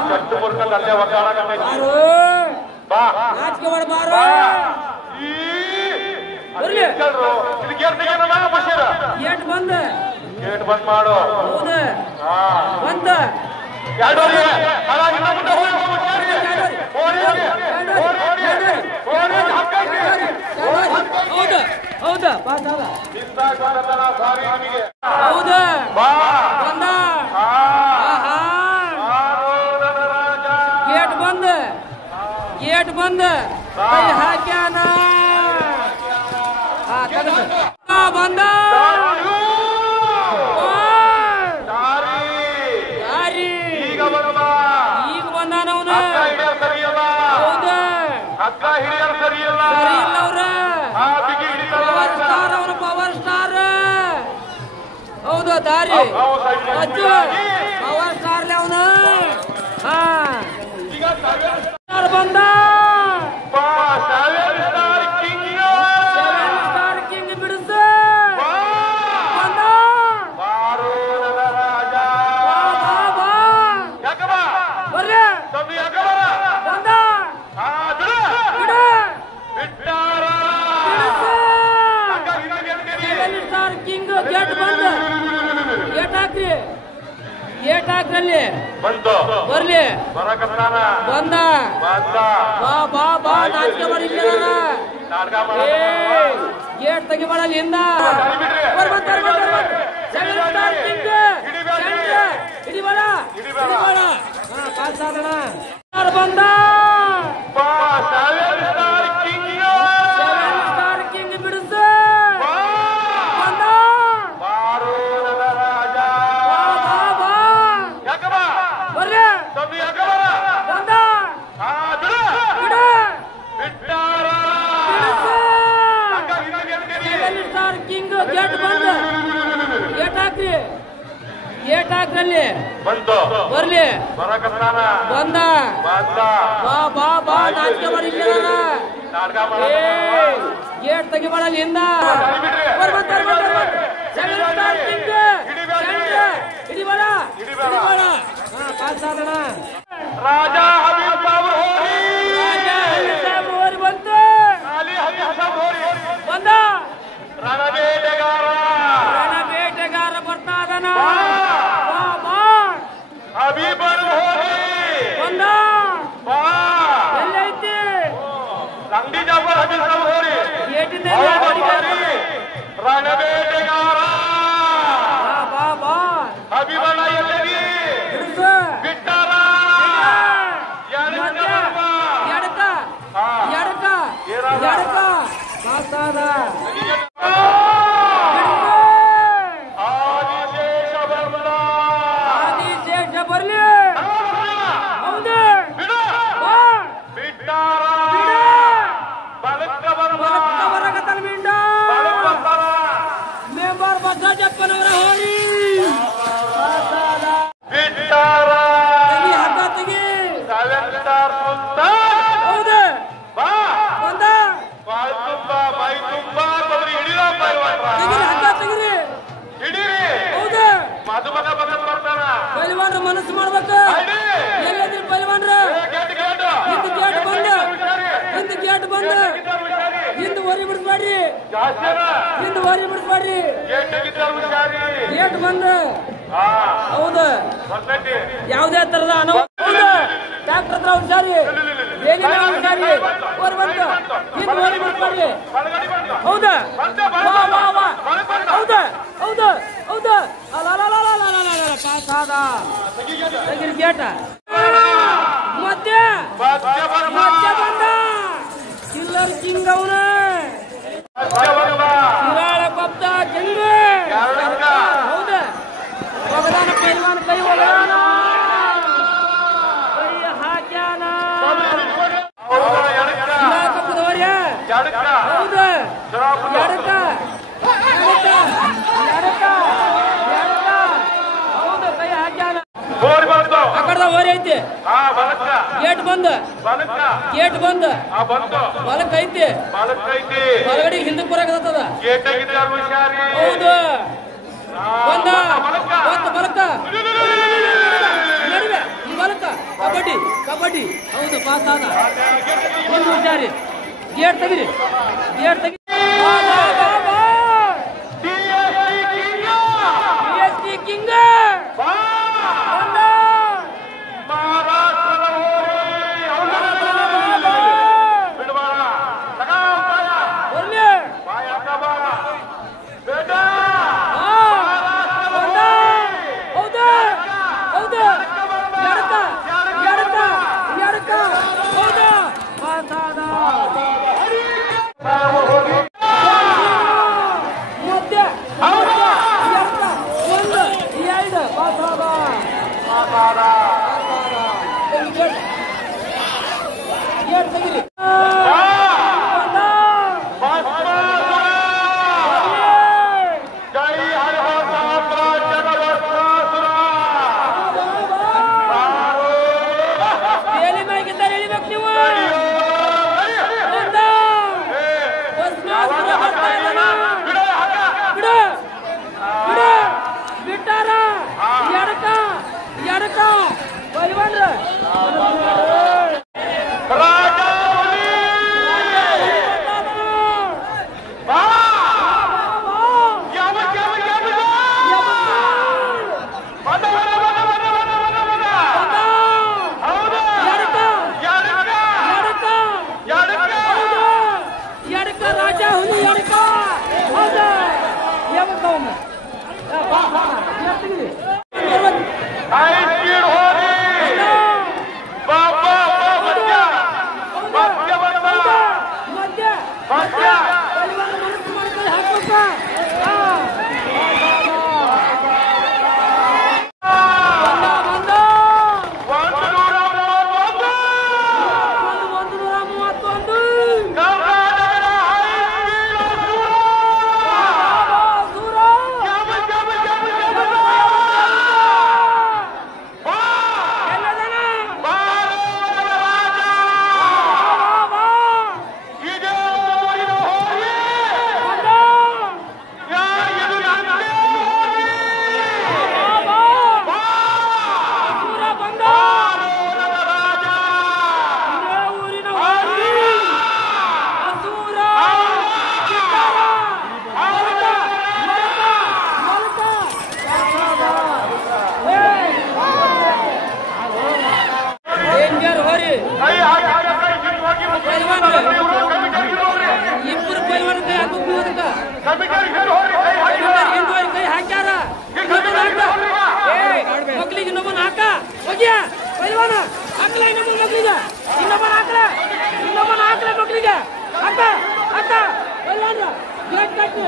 ಚಟ್ಟು ಮುರ್ಕಲ್ ಅಲ್ಲೇ ಒದ್ದಾಡಕತ್ತೈತಿ ಬಾ ಗೇಟ್ ಬಂದ ಗೇಟ್ ಬಂದ್ ಮಾಡು ಬಂದ ಹೌದಾ ಹೌದಾ ಸಾರಿ ನಿಮಗೆ ಹೌದಾ ಬಾ ಬಂದ ಗೇಟ್ ಬಂದ ಗೇಟ್ ಬಂದ ಕೈ ಹಾಕ್ಯಾನ ಬಂದ ಈಗ ದಾರಿ ಅಜ್ಜು ಪವರ್ ಸ್ಟಾರ್ ಅವನು ಬಂದ ಸ್ಟಾರ್ ಕಿಂಗ್ ಬಿಡಿಸ ಬಂದ ಬರ್ರಿ ಬಂದ ಸ್ಟಾರ್ ಕಿಂಗ್ ಗೇಟ್ ಬಂದ ಗೇಟ್ ಹಾಕ್ರಿ ಗೇಟ್ ಹಾಕ್ರಲ್ಲಿ ಬರ್ಲಿ ಬಂದ ಬಾ ಬಾ ಬಾ ನಾಟಕ ಮಾಡಿ ಗೇಟ್ ತೆಗಿಬೇಡ ಅಲ್ಲಿಂದ ಹಿಡಿಬೇಡ ಹಿಡಿಬೇಡ ಬಂದ ಸ್ಟಾರ್ ಕಿಂಗ್ ಬಿಡಿಸ ಬಂದ ಬರ್ರಿ ಬಂದ ಸ್ಟಾರ್ ಕಿಂಗ್ ಗೇಟ್ ಬಂದ ಗೇಟ್ ಹಾಕ್ರಿ ಗೇಟ್ ಹಾಕ್ರಲ್ಲಿ ಬರ್ಲಿ ಬಂದ ಬಾ ಬಾ ಬಾ ನಾಟಕ ಮಾಡಿ ಗೇಟ್ ತೆಗಿಬೇಡ ಅಲ್ಲಿಂದ ಹಿಡಿಬೇಡ ಹಿಡಿಬೇಡ ರಾಜ ಹಬೀಬ್ ಸಾಬ್ ಹೋರಿ ಬಂತು ಬಂದ ರಣಬೇಟೆಗಾರ ಬರ್ತಾ ಇದನ ಹಬೀಬ್ ಬಂದ ಎಲ್ಲೈತಿ ಅಂಗಡಿ ಜಾಫರ್ ಹಬೀಬ್ ಸಾಬ್ ಹೋರಿ ರಣಬೇಟೆಗಾರ ಹಬೀಬಣ್ಣ ಎಲ್ಲದಿ ಬಿಟ್ಟಾರ ಎಡಕ ಮಾತಾಡ ಆದಿಶೇಷ ಬರ್ಲಿ ಹೌದು ಬಿಟ್ಟಾರ ಬರಕತ್ತಲ್ ಮಿಂಡ ಮೆಂಬರ್ ಬಸವಜ್ಜಪ್ಪನವರ ಹೋರಿ ಬಿಟ್ಟಾರ ಹಗ್ಗ ತೆಗಿ ಹೌದು ಬಂದ ಮೈ ತುಂಬಾ ಬದ್ರಿ ಹಿಡಿದ ತೆಗಿರಿ ಹಗ್ಗ ತೆಗಿರಿ ಹಿಡೀರಿ ಹೌದು ಮಧುಮಗ ಬರ್ತಾನ ಪೈಲ್ವಾನ್ರ ಮನಸ್ಸು ಮಾಡ್ಬೇಕು ಎಲ್ಲದ್ರಿ ಪೈಲ್ವಾನ್ರ ಹಿಂದ್ ಗೇಟ್ ಬಂದ ಹಿಂದ್ ಓರಿ ಬಿಡಿಸ್ಬೇಡ್ರಿ ಹಿಂದ್ ಓರಿ ಬಿಡಿಸ್ಬೇಡ್ರಿ ಗೇಟ್ ಬಂದ ಹೌದು ಯಾವುದೇ ತರದ ಹೌದು ಡಾಕ್ಟರ್ ಹತ್ರ ಹುಷಾರಿ ಏನಿಲ್ಲ ಹುಷಾರಿ ಓರಿ ಬಂತು ಹಿಂದ್ ಓರಿ ಬಿಡಿಸ್ಬೇಡ್ರಿ ಹೌದಾ ಹೌದಾ ಹೌದು ಹೌದು ಪಾಸಾದ ತೆಗಿರಿ ಗೇಟ ಮತ್ತೆ ಬಂದ ಕಿಲ್ಲರ್ ಕಿಂಗ್ ಅವನ ಶಿರಾಳ ಕೊಪ್ಪ ಕಿಂಗ್ ಹೌದಾ ಒಗದಾನ ಪೈಲ್ವಾನ ಕೈ ಒಗದಾನ ಕೈ ಹಾಕ್ಯಾನ ಶಿರಾಳ ಕೊಪ್ಪದವರ್ಯ ಹೌದು ಎಡಕ ಹೌದು ಕೈ ಹಾಕ್ಯಾನ ಆ ಕಡೆ ಓರಿ ಐತಿ ಗೇಟ್ ಬಂದ ಬಲಕ್ ಐತಿ ಬಲಗಡಿ ಹಿಂದಕ್ಕೆ ಬರಕತ್ತದ ಹೌದು ಬಂದ ಬಲಕ ನಡುವೆ ಈ ಬಲಕ ಕಬಡ್ಡಿ ಹೌದು ಪಾಸ್ ಆದ ಒಂದು ಹುಷಾರಿ ಗೇಟ್ ತೆಗಿರಿ ಕಿಂಗ್ ಎಡಕ ಎಡಕ ಪೈಲ್ವಾನ್ರ ರಾಜ ಹುಲಿ ಬಾ ಯಾವ ಯಾವ ಯಾವ ಬಡ ಬಡ ಬಡ ಬಡ ಬಡ ಬಡ ಬಡ ಹೌದು ಎಡಕ ಎಡಕ ಎಡಕ ಹೌದು ಎಡಕ ರಾಜ ಹುಲಿ ಎಡಕ ಹೌದು ಯಾವತ್ತವನ್ನ ಬಾ ಬಾ ಎತ್ತಿಗೆ ಹೈ ಸ್ಪೀಡ್ ಹೋರಿ ಬಾ ಬಾ ಬಾ ಮಧ್ಯ ಮಧ್ಯ ಮಧ್ಯ ಮಧ್ಯ ಪೈಲ್ವಾನ ಮನಸ್ಸು ಮಾಡ್ಕೊಂಡು ಹಾಕ್ಬೇಕ ಬಂದ ಬಂದ 131 ಕರ್ನಾಟಕದ ಹೈ ಸ್ಪೀಡ್ ದೂರ ಜಮ ಜಮ ಜಮ ಜಮ ಬಾ ಎಲ್ಲದನ ಭಾರತದ ರಾಜ ಇದೇ ಊರಿನ ಹೋರಿ ಯಾರಿದು ನಂದೇ ಹೋರಿ ಬಾ ದೂರ ಬಂದ ಭಾರತದ ರಾಜ ಇದೇ ಊರಿನ ಹೋರಿ ಅಸೂರ ಕಿತ್ತಾರ ಮಲಕ ಮಲಕ ಡೇಂಜರ್ ಹೋರಿ ಕೈ ಹಾಕಿ ಕೈ ಹಿಡಿದು ಹೋಗಿ ಕಮಿಟರಿ ಇಬ್ಬರು ಪೈಲ್ವಾನ ಕೈ ಹಾಕಬೇಕು ಅದಕ್ಕ ಕಮಿಟರಿ ಹೋರಿ ಕೈ ಹಾಕಿ ಹಿಂದುವರಿ ಕೈ ಹಾಕ್ಯಾರ ಮಕ್ಳಿಗೆ ಇನ್ನೊಬ್ಬನ ಹಾಕ ಹೋಗ್ಯ ಪೈಲ್ವಾನ ಹಾಕ್ಲ ಇನ್ನೊಬ್ಬನ ಮಕ್ಳಿಗೆ ಇನ್ನೊಬ್ಬನ ಹಾಕ್ಲ ಮಕ್ಳಿಗೆ ಹಾಕ ಹಾಕ ಪೈಲ್ವಾನ ಗೇಟ್ ಕಟ್ಟಿ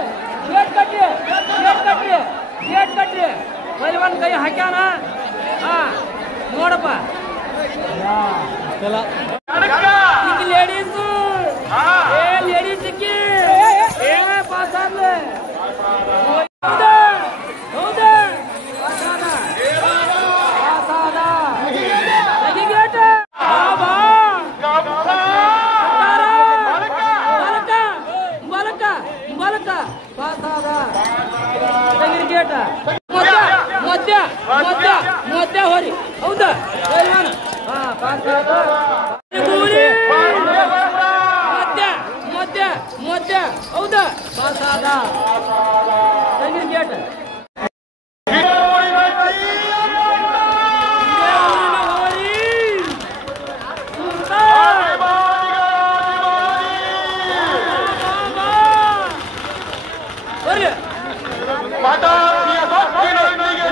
ಗೇಟ್ ಕಟ್ಟಿ ಗೇಟ್ ಕಟ್ಟಿ ಗೇಟ್ ಕಟ್ಟಿ ಪೈಲ್ವಾನ ಕೈ ಹಾಕ್ಯಾನ ಹಾ ನೋಡಪ್ಪ ಈಗ ಲೇಡೀಸು ಏ ಲೇಡೀಸ್ ಸಿಕ್ಕಿ ಏ ಪಾಸ್ ಆದ್ಲೆ ಹೌದಾ ಹೌದಾ ಪಾಸಾದ ತೆಗಿ ಗೇಟ್ ಬಾ ಮಲಕ ಮಲಕ ಮಲಕ ಪಾಸಾದ ತೆಗಿ ಗೇಟ್ ಮಧ್ಯ ಮಧ್ಯ ಮಧ್ಯ ಹೋರಿ ಹೌದಾ ಪೈಲ್ವಾನ ಹಾ ಪಾಸಾದ ಮಧ್ಯ ಮಧ್ಯ ಮಧ್ಯ ಹೌದಾ ಪಾಸಾದ ತೆಗಿ ಗೇಟ್ ಬರ್ಲಿ ಮಠಾಧಿಯ ಭಕ್ತಿನೊಂದಿಗೆ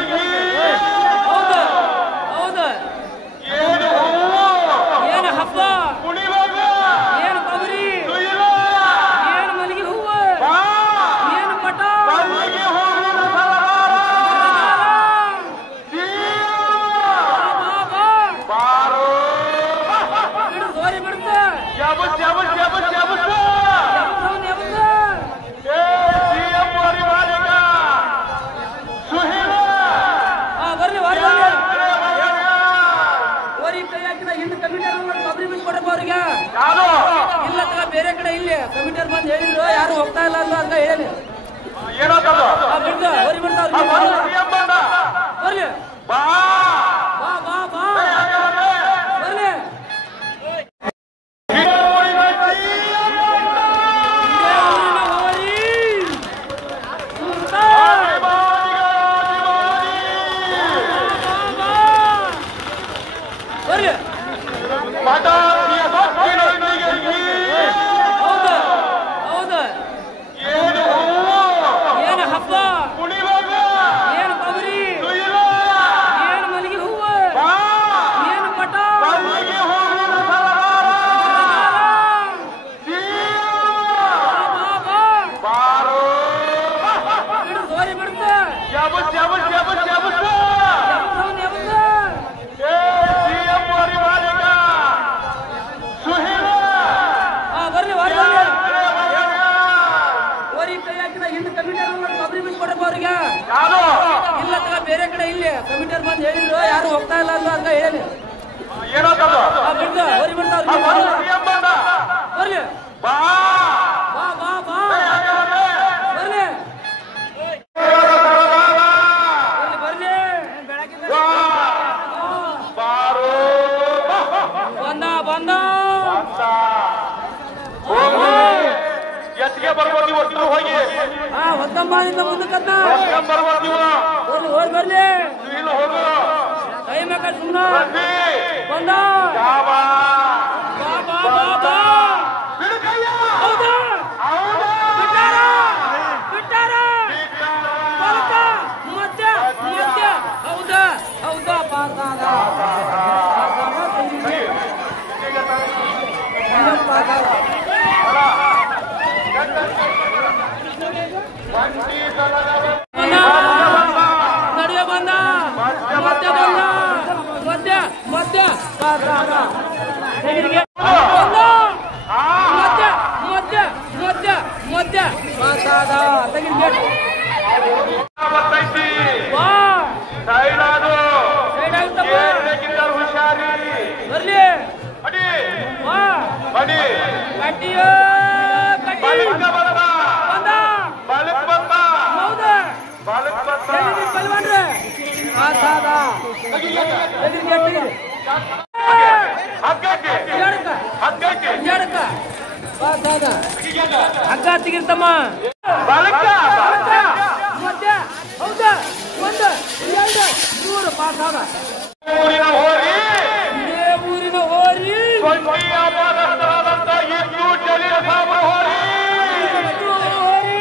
ಹೌದು ಹೌದು ಏನು ಹೂವು ಏನು ಹಬ್ಬ ಕುಣಿವಾಗ ಏನು ಕೊಬ್ಬರಿ ಸುಯಿಲ ಏನು ಮಲ್ಲಿಗೆ ಹೂವು ಬಾ ಏನು ಪಟ ಮಲ್ಲಿಗೆ ಹೂವಿನ ಸರದಾರ ಬಾರೋ ಬಿಡು ಸೋರಿ ಬಿಡ್ತ ಜಬಸ್ ಜಬಸ್ ಜಬಸ್ ಜಬಸ್ ಎಬ್ಬಸ ಏ ಸಿಎಂ ಪರಿವಾರಿಕ ಸುಹಿಲ ಬರ್ಲಿ ಓರಿ ಕೈ ಹಾಕಿದ ಹಿಂದೆ ಕಮಿಟರ್ ಕೊಬ್ಬರಿ ಬಿಟ್ಟು ಕೊಡಪ್ಪ ಅವ್ರಿಗೆ ಯಾರು ಇಲ್ಲ ತಗ ಬೇರೆ ಕಡೆ ಇಲ್ಲಿ ಕಮಿಟರ್ ಬಂದು ಹೇಳಿದ್ರು ಯಾರು ಹೋಗ್ತಾ ಇಲ್ಲ ಅಂತ ಹೇಳಿ ಏನಂತದು ಬಿಡ್ತ ಓರಿ ಬಿಡ್ತ ಅವ್ರಿಗೆ ಸಿಎಂ ಬಂದ ಬರ್ಲಿ ಬಾ ಬಾ ಬಾ ಬಾ ಬರ್ಲಿ ಬರ್ಲಿ ಮಠಾಧಿಯ ಭಕ್ತಿನೊಂದಿಗೆ ಹೌದು ಹೌದು ಏನು ಹೂವು ಏನು ಹಬ್ಬ ಕುಣಿವಾಗ ಏನು ಕೊಬ್ಬರಿ ಸುಯಿಲ ಏನು ಮಲ್ಲಿಗೆ ಹೂವು ಬಾ ಏನು ಪಟ ಮಲ್ಲಿಗೆ ಹೂವಿನ ಸರದಾರ ಬಾರೋ ಬಿಡು ಸೋರಿ ಬಿಡ್ತ ಜಬಸ್ ಜಬಸ್ ಜಬಸ್ ಜಬಸ್ ಏ ಸಿಎಂ ಪರಿವಾರಿಕ ಸುಹಿಲ ಬರ್ಲಿ ಓರಿ ಕೈ ಹಾಕಿದ ಹಿಂದೆ ಕಮಿಟರ್ ಕೊಬ್ಬರಿ ಬಿಟ್ಟು ಕೊಡಪ್ಪ ಅವ್ರಿಗೆ ಯಾರು ಇಲ್ಲ ತಗ ಬೇರೆ ಕಡೆ ಇಲ್ಲಿ ಕಮಿಟರ್ ಬಂದು ಹೇಳಿದ್ರು ಯಾರು ಹೋಗ್ತಾ ಇಲ್ಲ ಅಂತ ಹೇಳಿ ಏನಂತದು ಬಿಡ್ತ ಓರಿ ಬಿಡ್ತ ಅವ್ರಿಗೆ ಸಿಎಂ ಬಂದ ಬರ್ಲಿ ಬಾ ಬಾ ಬಾ ಬಾ ಬರ್ಲಿ ಬರ್ಲಿ ಬರ್ಲಿ ಗಟ್ಟಿಗೆ ಬರ್ಬೋದು ನೀವು ಅಷ್ಟು ಹೋಗಿ ಹೊತ್ತಂಬಾನಿಂದ ಮುಂದಕ್ಕನ್ನ ಬರ್ಬೋದು ನೀವು ಹೋಗಿ ಬರ್ಲಿ ಇಲ್ಲಿ ಹೋಗು ಕೈ ಮೇಕ ಸುಮ್ಮನ ಬಂದ ಹೌದಾ ಬಿಟ್ಟಾರ ಬಿಟ್ಟಾರ ಬಲಕ ಮಧ್ಯ ಮಧ್ಯ ಹೌದಾ ಹೌದಾ ಪಾಸಾದ ನಡುವೆ ಬಂದ ಮಧ್ಯ ಬಂದ ಮಧ್ಯ ಮಧ್ಯ ಪಾಸಾದ ಮಧ್ಯ ಮಧ್ಯ ಮಧ್ಯ ಮಧ್ಯ ಪಾಸಾದ ಬಾ ಸೈಡ್ ಹುಷಾರಿ ಬರ್ಲಿ ಬಾ ಬಡಿ ಕಟ್ಟಿಯ ಕಟ್ಟಿ ಬಂದ ಬಂದ ಬಾಲಕ್ ಬಂದ ಹೌದಾ ಬಾಲಕ್ ಬಂದ ಪಲ್ವಾನ್ರೆ ಪಾಸಾದ ಹಗ್ಗಕ್ಕೆ ಎಡಕ ಹಗ್ಗಕ್ಕೆ ಎಡಕ ಪಾಸಾದ ಹಗ್ಗ ತೆಗಿರ್ತಮ್ಮ ಬಾಲಕ ಮಧ್ಯ ಹೌದಾ ಒಂದು ಎರಡು ಮೂರು ಪಾಸಾದ ಊರಿನ ಹೋರಿ ಇದೇ ಊರಿನ ಹೋರಿ ವ್ಯಾಪಾರಸ್ಥರಾದಂತ ಇದ್ದು ಜಲೀಲ ಸಾಬ ಹೋರಿ ಹೋರಿ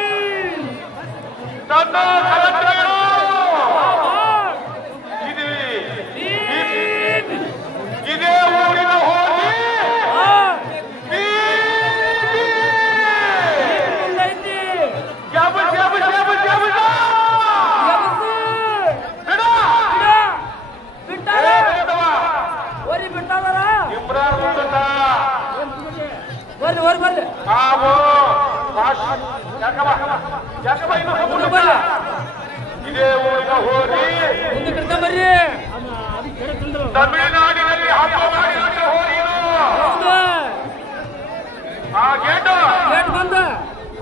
ತನ್ನ ಕಲೆಕ್ಟರು ಇದೇ ಊರಿನ ಹೋರಿ ಜಬ ಜಬ ಜಬ ಜಬ ಹೋರಿ ಬಿಟ್ಟಾರ ಇಮ್ರಾನ್ ಬರ್ಲಿ ಹೋರಿ ಬರ್ಲಿ ನಾವು ಯಾಕಮ್ಮ ಇನ್ನು ಬರ್ಲಿ ಇದೇ ಊರಿನ ಹೋರಿ ಮುಂದೆ ಕರ್ಕೊಂಡ್ ಬರ್ರಿ ತಮಿಳುನಾಡಿನಲ್ಲಿ ಹಬ್ಬ ಮಾಡಿದಂತ ಹೋರಿ ಹೌದಾ ಆ ಗೇಟ್ ಗೇಟ್ ಬಂದ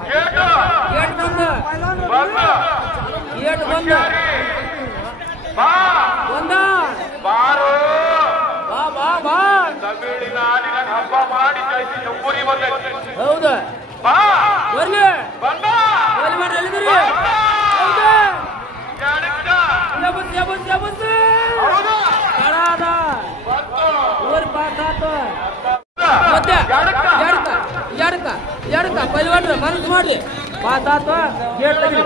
ಗೇಟ್ ಗೇಟ್ ಬಂದ ಬಂದ ಗೇಟ್ ಬಂದ ಬಾ ಬಂದ ಬಾರೋ ಬಾ ಬಾ ಬಾ ತಮಿಳುನಾಡಿನ ಹಬ್ಬ ಮಾಡಿ ಕಳಿಸಿ ಜಂಬೂರಿ ಬಂದೈತಿ ಹೌದಾ ಬಾ ಬರ್ಲಿ ಬಂದ ಬರ್ಲಿ ಮಾಡ್ರಿ ಎಲ್ಲಿದ್ರಿ ಹೌದಾ ಜಡಕ್ಕ ಜಬಸ್ ಜಬಸ್ ಜಬಸ್ ಹೌದು ಕಡಾದ ಬಂತು ಊರ್ ಪಾಸಾತ ಮಧ್ಯ ಎಡಕ ಎಡಕ ಎಡಕ ಪಲ್ವಾನ್ರ ಮನಸ್ಸು ಮಾಡ್ರಿ ಪಾಸಾತ ಗೇಟ್ ತೆಗಿರಿ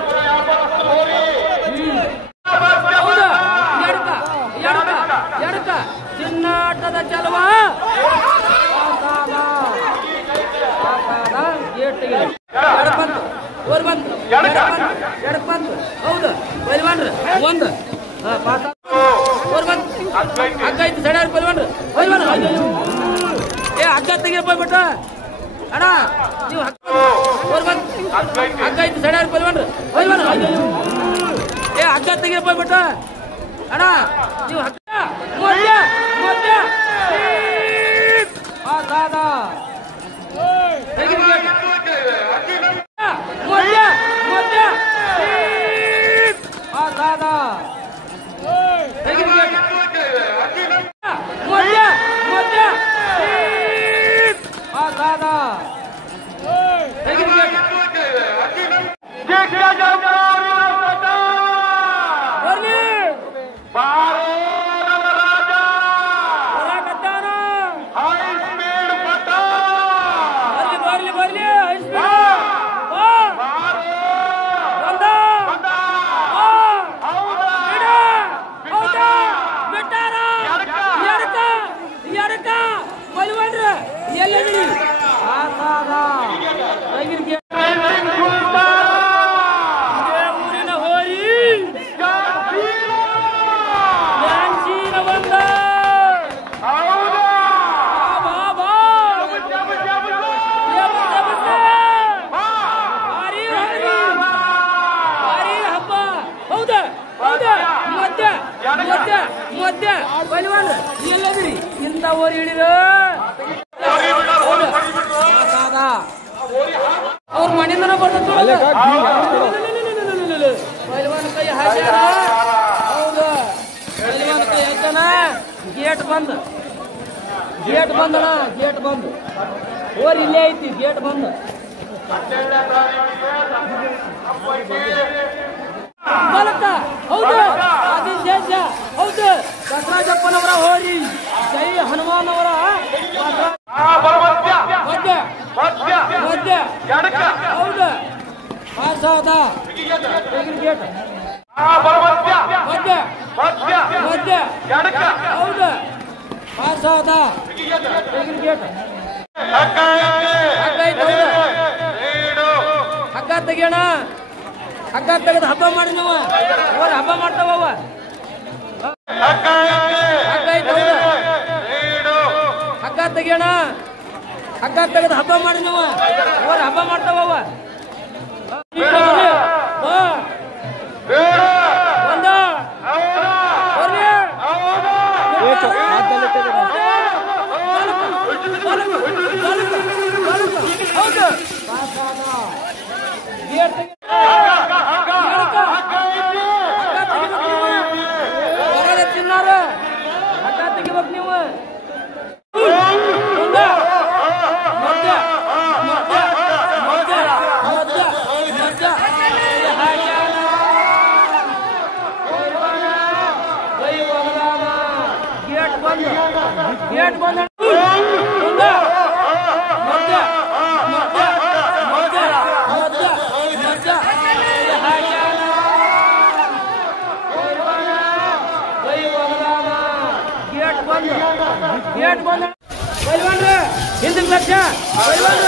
ಹೌದಾ ಎಡಕ ಎಡಕ ಎಡಕ ಚಿನ್ನಾಟದ ಚಲವ ಪಾಸಾದ ಪಾಸಾದ ಗೇಟ್ ತೆಗಿರಿ ಎಡ ಬಂತು ಊರ್ ಬಂತು ಎಡಕ್ ಬಂತು ಹೌದು ಪಲ್ವಾನ್ರ ಒಂದು ಪಾಸಾದ ಊರ್ ಬಂತು ಹಗ್ಗ ಐತಿ ಸಡ್ಯಾರ ಪಲ್ವಾನ್ರ ಪಲ್ವಾನ್ರ ಏ ಹಗ್ಗ ತೆಗಿಯಪ್ಪ ಬಿಟ್ಟ ಅಣ್ಣ ನೀವು ಊರ್ ಬಂತು ಹಗ್ಗ ಐತಿ ಸಡ್ಯಾರ ಪಲ್ವಾನ್ರ ಪಲ್ವಾನ್ರ ಏ ಹಗ್ಗ ತೆಗಿಯಪ್ಪ ಬಿಟ್ಟ ಅಣ್ಣ ನೀವು ಹಗ್ಗ ಮಧ್ಯ ಮಧ್ಯ ಪಾಸಾದ ತೆಗಿರಿ ಮಧ್ಯ ಮಧ್ಯ ಪಾಸಾದ ತೆಗಿರಿ ಮಧ್ಯ ಮಧ್ಯ ಪಾಸಾದ ತೆಗಿರಿ ಬರ್ಲಿ ಬಾರೋ ರಾಜ ಹೊರಕತ್ತಾನ ಹೈ ಸ್ಪೀಡ್ ಪಟ ಬರ್ಲಿ ಬರ್ಲಿ ಬರ್ಲಿ ಹೈಸ್ಪೀಡ್ ಬಾ ಬಂದ ಬಂದ ಬಾ ಹೌದಾ ಬಿಡ ಹೌದಾ ಬಿಟ್ಟಾರ ಎಡಕ ಎಡಕ ಪಲ್ವಾನ್ರ ಎಲ್ಲಿದ್ರಿ ಪಾಸಾದ ತೆಗಿರಿ ಊರಿನ ಹೋರಿ ಡ್ಯಾನ್ಸಿನ ಬಂದ ಹೌದಾ ಬಾ ಬಾ ಜಬ ಜಬ ಜಬಸ್ ಜಬಸ್ ಭಾರಿ ಭಾರಿ ಭಾರಿ ಹಬ್ಬ ಹೌದಾ ಹೌದಾ ಮಧ್ಯ ಮಧ್ಯ ಮಧ್ಯ ಪಲ್ವಾನ್ರ ಎಲ್ಲದ್ರಿ ಇಂಥ ಓರಿ ಹಿಡಿರ ಅವ್ರ ಮನೆಯಿಂದನ ಬರ್ತದ ಪಲ್ವಾನ್ ಕೈ ಹಾಕ್ಯಾರ ಹೌದು ಪಲ್ವಾನ್ ಕೈ ಹಾಕ್ಯಾನ ಗೇಟ್ ಬಂದ್ ಗೇಟ್ ಬಂದಣ ಗೇಟ್ ಬಂದ್ ಓರ್ ಇಲ್ಲೇ ಐತಿ ಗೇಟ್ ಬಂದ್ ಬಾಲಕ ಹೌದು ಆದಿಶೇಷ ಹೌದು ದಸರಾಜಪ್ಪನವರ ಹೋರಿ ಜೈ ಹನುಮಾನ್ ಅವರ ಹೌದು ಪಾಸಾದ ಗೇಟ್ ಹೌದು ಪಾಸಾದ ಗೇಟ್ ಹಗ್ಗ ತೆಗಿಯೋಣ ಹಗ್ಗ ತೆಗೆದು ಹಬ್ಬ ಮಾಡಿ ನೀವು ಅವ್ರ ಹಬ್ಬ ಮಾಡ್ತಾವ ಹಗ್ಗ ತೆಗಿಯೋಣ ಹಗ್ಗ ತೆಗೆದು ಹಬ್ಬ ಮಾಡಿ ನೀವು ಅವ್ರ ಹಬ್ಬ ಮಾಡ್ತಾವ ತಿನ್ನಾರ ಹಗ್ಗ ತೆಗಿಬೇಕು ನೀವು ಗೇಟ್ ಬಂದ ಗೇಟ್ ಬಂದ ಬೈಲ್ವಾನ್ರ ಹಿಂದಕ್ಕೆ ಲಕ್ಷ ಬೈಲ್ವಾನ್ರ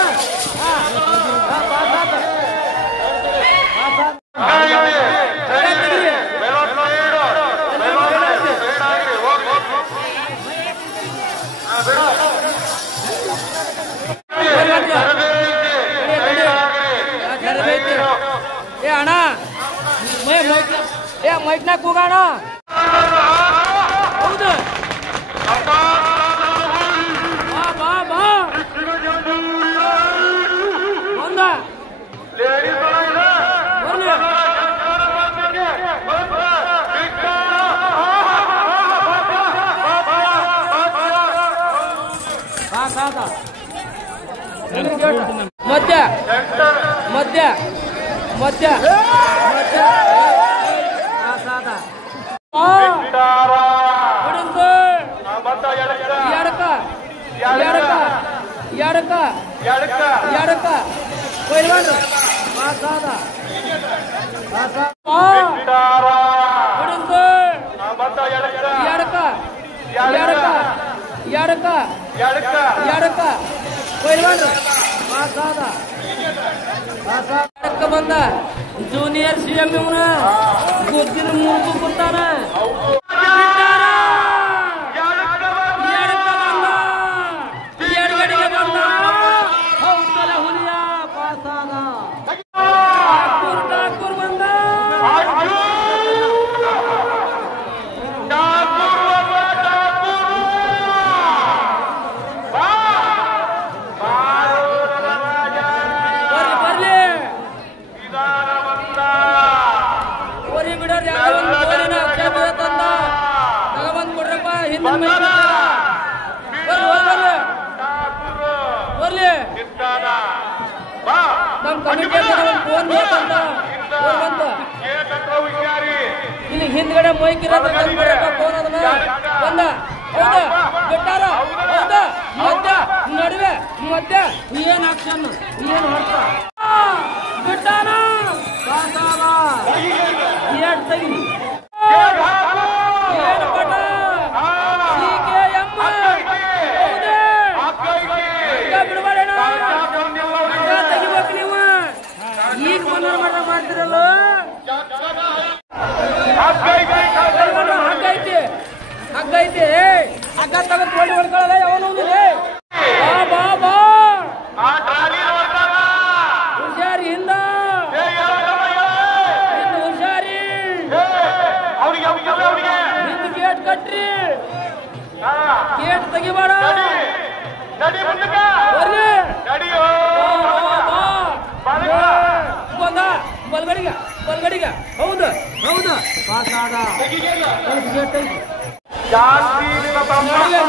ಏ ಅಣ್ಣ ಮೈಕ್ನಾಗ ಕೂಗೋಣ ಹೌದು ಬಾ ಬಾ ಬಂದ ಮಧ್ಯ ಮಧ್ಯ ಮಧ್ಯ ಮಧ್ಯ ಎಡಕ ಪೈಲ್ವಾನ್ರು ಎಡಕ ಪೈಲ್ವಾನ್ರು ಎಡಕ ಬಂದ ಜೂನಿಯರ್ ಸಿಎಂ ಇವನ ಗುದ್ದಿನ ಮೂಗು ಕೊಡ್ತಾನ ಇಲ್ಲಿ ಹಿಂದ್ಗಡೆ ಮೈಕಿರೋದು ಫೋನ್ ಅದನ್ನ ಬಂದ ಹೌದಾ ಬಿಟ್ಟಾರ ಹೌದಾ ಮಧ್ಯ ನಡುವೆ ಮಧ್ಯ ಏನ್ ಆಕ್ಷನ್ ಏನ್ ಹೊಡ್ತ ಬಿಟ್ಟಾನ ಏನ್ ತೆಗಿ ಏನ್ ಪಟ ಬಿಡಬೇಡ ತೆಗಿಬೇಕು ನೀವು ಈಗ ಮನೋರಮ ಮಾಡ್ತಿರಲ್ಲ ಹಗ್ಗ ಐತಿ ಹಗ್ಗ ತಗೊಂಡ್ ಕೋಳಿ ಹೊಡ್ಕೊಳ್ಳಲ್ಲ ಯಾವನು ಬಾ ಬಾ ಹುಷಾರಿ ಹಿಂದ ಹುಷಾರಿ ಹಿಂದ ಗೇಟ್ ಕಟ್ರಿ ಗೇಟ್ ತೆಗಿಬೇಡ ಬಲ್ಗಡಿಗ ಹೌದು ಹೌದು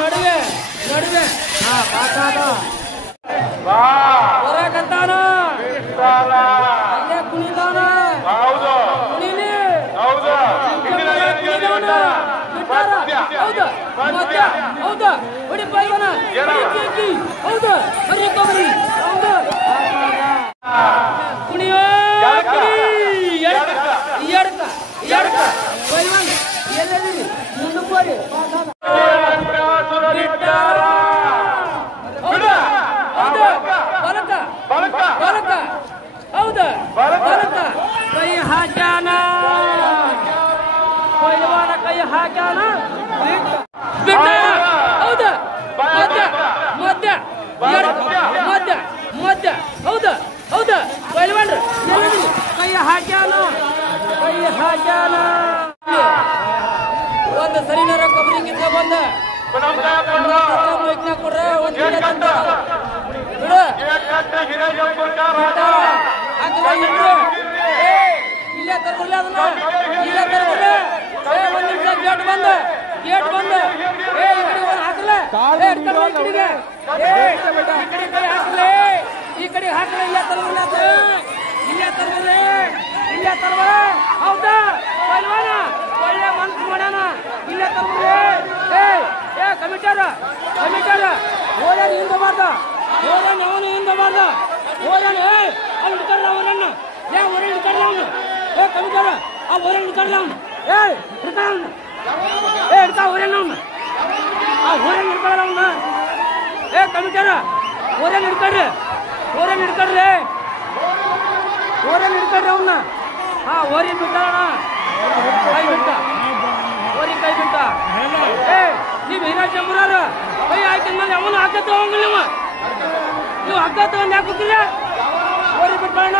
ನಡುವೆ ನಡುವೆ ಹೊರಕಂತಾನ ಅಲ್ಲೇ ಕುಣಿದಾನ ಹೌದು ಕುಣಿಲಿ ಹೌದು ಹೌದು ಹೌದು ಹೊಡಿ ಪೈವನ ಹೌದು ಬರೀ ಕೊಬ್ಬರಿ ಹೌದು ಕುಣಿಯೋ ಎಡಕ ಪೈವನ್ ಎಲ್ಲೆಲ್ಲಿ ಮುಂದಕ್ಕೆ ಹೋರಿ ಹೌದು ಹೌದು ಬಲಕ ಹೌದು ಬಲಕ ಕೈ ಹಾಕ್ಯಾನ ಪೈಲವಾನ ಕೈ ಹಾಕ್ಯಾನ ಬಿಟ್ಟ ಹೌದು ಮಧ್ಯ ಹೌದು ಹೌದು ಪೈಲವಾನ್ರು ಎಲ್ಲೆಲ್ಲಿ ಕೈ ಹಾಕ್ಯಾನ ಒಂದು ಸರಿನಾರ ಕೊಬ್ಬರಿ ಕಿತ್ತ ಬಂದ ಕೊಡ್ರ ಒಂದು ಬಿಡು ಇಲ್ಲೇ ತರ್ಕೊಡ್ಲಿ ಅದನ್ನ ಇಲ್ಲೇ ತರ್ಕೊಡ್ರಿ ಒಂದ್ ನಿಮಿಷ ಗೇಟ್ ಬಂದ ಹಾಕಲ್ಲ ಈ ಕಡೆ ಹಾಕಲ್ಲ ಇಲ್ಲೇ ತರ್ಬ ಹೌದಾ ಪೈಲ್ವಾನ ಒಳ್ಳೆ ಮನ್ಸು ಮಾಡ್ಯಾನ ಇಲ್ಲೇ ತರ್ಬಿ ಏ ಕಮಿಟರ್ ಹೋದಾನ ಹಿಂದ ಬಾರ್ದ ಅವನು ಹಿಂದ ಬಾರ್ದ ಹೋದಾನ ಅವ್ನು ಹಿಡ್ಕಲ್ಲ ಅವರನ್ನ ಹೊರ ಹಿಡ್ಕಲ್ಲ ಅವನು ಏ ಕಮಿಟರ್ ಹೊರ ಹಿಡ್ಕಲ್ಲ ಅವನು ಹಿಡ್ಕ ಹೊರನ್ನ ಅವನು ಹೊರ ಹಿಡ್ಕಲ್ಲ ಅವನ್ನ ಏ ಕಮಿಟರ್ ಹೊರ ಹಿಡ್ಕಡ್ರಿ ಅವನ್ನ ಓರಿ ಬಿಟ್ಟಣ ಕೈ ಬಿಟ್ಟ ಏ ನೀವು ಹೀರಾ ಜಂಬುರಾರ ಕೈ ಹಾಕಿದ ಮೇಲೆ ಅವನು ಹಗ್ಗ ತಗೊಂಗಿಲ್ಲ ನೀವು ಹಗ್ಗ ತಗೊಂಡು ಯಾಕೆ ಹೋಗಿಲ್ಲ ಓರಿ ಬಿಟ್ಟಣ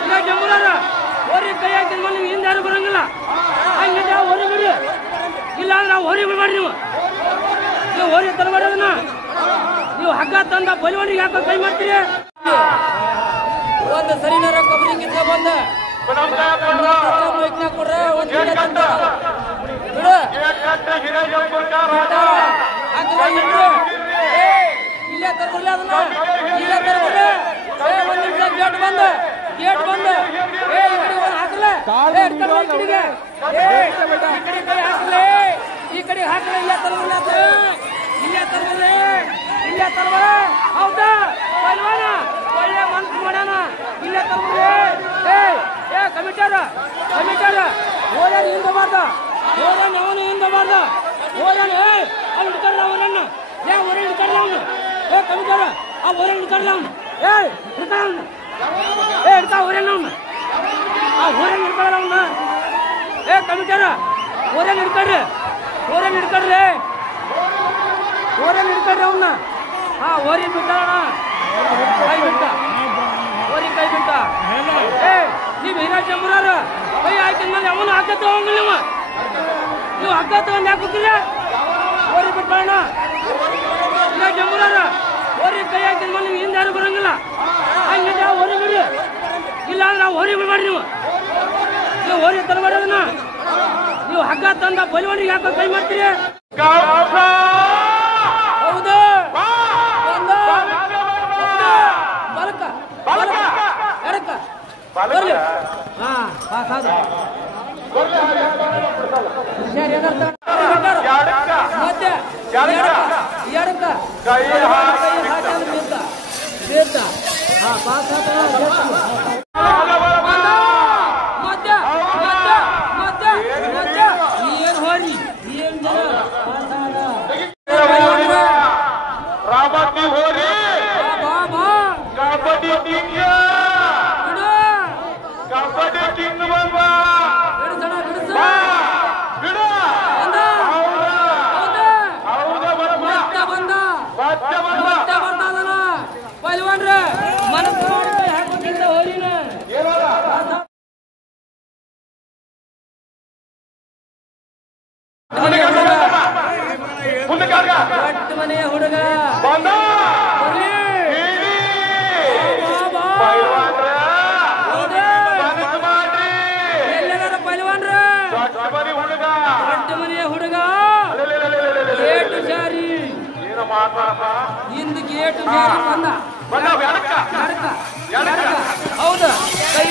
ಹೀರಾ ಜಂಬುರಾರ ಓರಿ ಕೈ ಹಾಕಿದ ಮೇಲೆ ನೀವು ಹಿಂದೆ ಯಾರು ಬರಂಗಿಲ್ಲ ಹಂಗಿದ್ರೆ ಓರಿ ಬಿಡ್ರಿ ಇಲ್ಲ ಅಂದ್ರೆ ನಾವು ಓರಿ ಬಿಡ್ಬೇಡ್ರಿ ನೀವು ಓರಿ ತರಬೇಡ್ರಿ ಅದನ್ನ ನೀವು ಹಗ್ಗ ತಂದ ಬಲಿವಣಿಗೆ ಯಾಕೆ ಕೈ ಮಾಡ್ತೀರಿ ಒಂದು ಸರಿನಾರ ಕೊಬ್ಬರಿ ಕಿತ್ತ ಬಂದ ಕೊಡ್ರ ಒಂದು ಬಿಡು ಇಲ್ಲೇ ತರ್ಕೊಡ್ಲಿ ಅದನ್ನ ಒಂದ್ ನಿಮಿಷ ಗೇಟ್ ಬಂದ ಹಾಕಲ್ಲ ಈ ಕಡೆ ಹಾಕಲ್ಲ ಇಲ್ಲೇ ತರ್ಬ ಹೌದಾ ಪೈಲ್ವಾನ ಒಳ್ಳೆ ಮನ್ಸು ಮಾಡ್ಯಾನ ಇಲ್ಲೇ ತರ್ಬಿ ಏ ಕಮಿಟರ್ ಹೋದಾನ ಹಿಂದ ಬಾರ್ದ ಅವನು ಹಿಂದ ಬಾರ್ದ ಹೋದಾನ ಅವ್ನು ಹಿಡ್ಕಲ್ಲ ಅವರನ್ನ ಹೊರ ಹಿಡ್ಕಲ್ಲ ಅವನು ಏ ಕಮಿಟರ್ ಹೊರ ಹಿಡ್ಕಲ್ಲ ಅವನು ಹಿಡ್ಕ ಹೊರನ್ನ ಅವನು ಹೊರ ಹಿಡ್ಕಲ್ಲ ಅವನ್ನ ಏ ಕಮಿಟರ್ ಹೊರ ಹಿಡ್ಕಡ್ರಿ ಅವನ್ನ ಓರಿ ಬಿಟ್ಟಣ ಕೈ ಬಿಟ್ಟ ಏ ನೀವು ಹೀರಾ ಜಂಬುರಾರ ಕೈ ಹಾಕಿದ ಮೇಲೆ ಅವನು ಹಗ್ಗ ತಗೊಂಗಿಲ್ಲ ನೀವು ಹಗ್ಗ ತಗೊಂಡು ಯಾಕೆ ಹೋಗಿಲ್ಲ ಓರಿ ಬಿಟ್ಟಣ ಹೀರಾ ಜಂಬುರಾರ ಓರಿ ಕೈ ಹಾಕಿದ ಮೇಲೆ ನೀವು ಹಿಂದೆ ಯಾರು ಬರಂಗಿಲ್ಲ ಹಂಗಿದ್ರೆ ಓರಿ ಬಿಡ್ರಿ ಇಲ್ಲ ಅಂದ್ರೆ ನಾವು ಓರಿ ಬಿಡ್ಬೇಡ್ರಿ ನೀವು ಓರಿ ತರಬೇಡ್ರಿ ಅದನ್ನ ನೀವು ಹಗ್ಗ ತಂದ ಬಲಿವಣಿಗೆ ಯಾಕೆ ಕೈ ಮಾಡ್ತೀರಿ ಹೌದು ಎಡಕ ಏನ್ ಹೋರಿ ಏನ್ ರಾಮತಿ ಹೋರಿ ಕಬಡ್ಡಿ ಕಿಂಗ್ ಬಂದ ಪೈಲ್ವಾನ್ರ ಮನಸ್ಸು ಮಾಡಿ ಹಾಕಿದ್ದ ಹೋರಿನ ಮನೆಯ ಹುಡುಗ ಎಲ್ಲರ ಪೈಲ್ವಾನ್ರ ದೊಡ್ಡ ಮನೆಯ ಹುಡುಗ ಗೇಟು ಜಾರಿ ಹಿಂದ್ ಗೇಟು ಜಾರಿ ಬಂದ ಹೌದು ಕೈ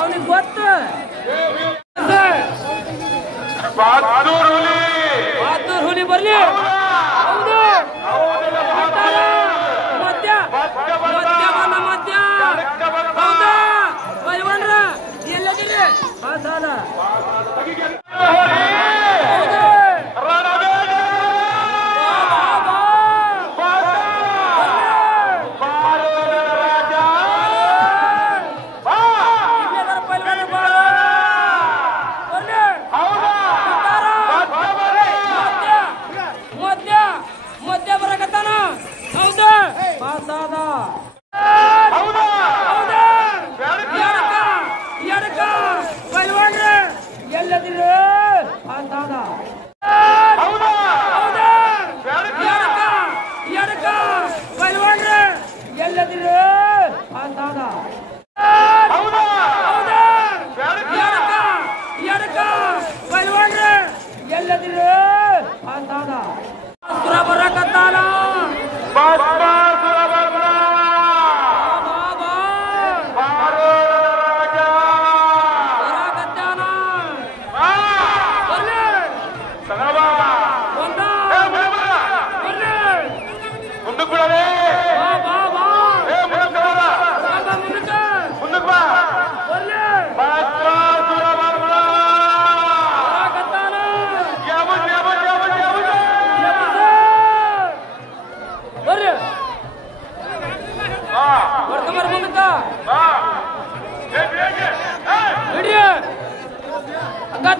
ಅವನಿಗೆ ಗೊತ್ತು ಬಹದ್ದೂರ್ ಹುಲಿ ಬರ್ಲಿ ಮಧ್ಯ ಮಧ್ಯ ಹೌದಾ ಬೈವನ್ರ ಎಲ್ಲದಿರಿ ಪಾಸಾದ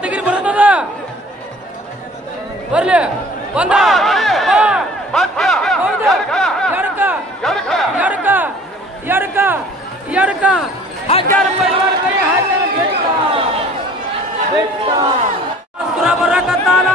ತೆಗಿರಿ ಬರ್ತದ ಬರ್ಲಿ ಬಂದ ಎಡಕ ಹಾಕ್ಯಾರ ಪೈಲ್ವಾನ ಕೈ ಹಾಕ್ಯಾರ ಬೆಟ್ಟ ಸುರ ಬರಕತ್ತಾನ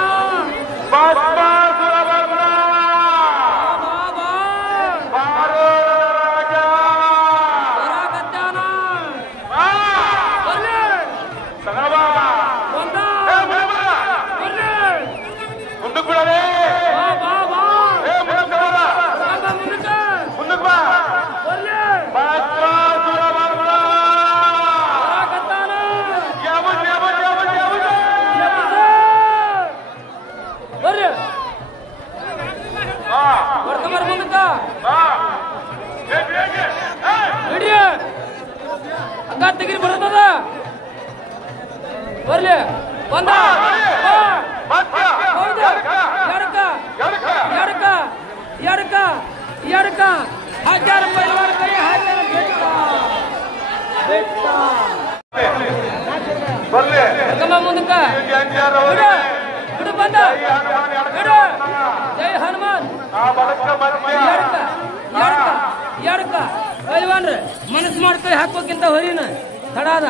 ತೆಗಿರಿ ಬರ್ತದ ಬರ್ಲಿ ಬಂದ ಎಡಕ ಹಾಕ್ಯಾರ ಪೈಲ್ವಾನ ಕೈ ಹಾಕ್ಯಾರ ಬೆಟ್ಟ ಮುಂದಕ್ಕ ಬಿಡು ಬಂದ ಬಿಡು ಜೈ ಹನುಮಾನ್ ಎಡಕ ಪೈಲ್ವಾನ್ರಿ ಮನಸ್ಸು ಮಾಡ್ಕೊ ಹಾಕೋಕ್ಕಿಂತ ಹೊರಿನ ತಡಾದ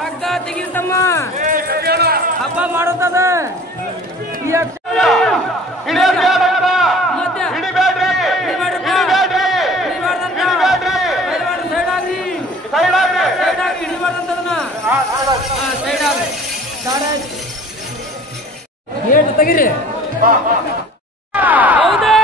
ಹಗ್ಗ ತೆಗಿರ್ತಮ್ಮ ಹಬ್ಬ ಮಾಡೋದದ ಸೈಡ್ ಗೇಟ್ ತೆಗಿರಿ. ಹೌದಾ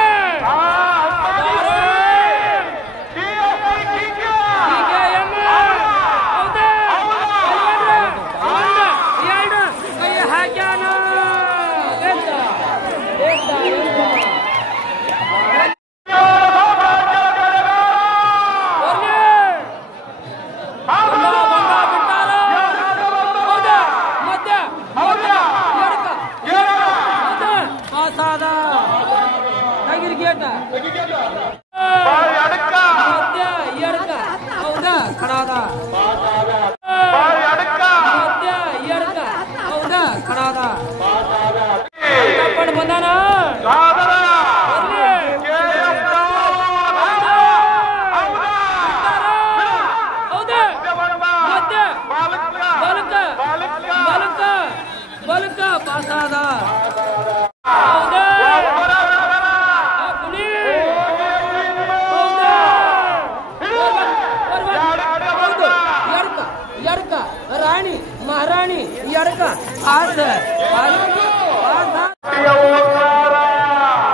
ರಾಣಿ ಮಹಾರಾಣಿ ಎಡಕ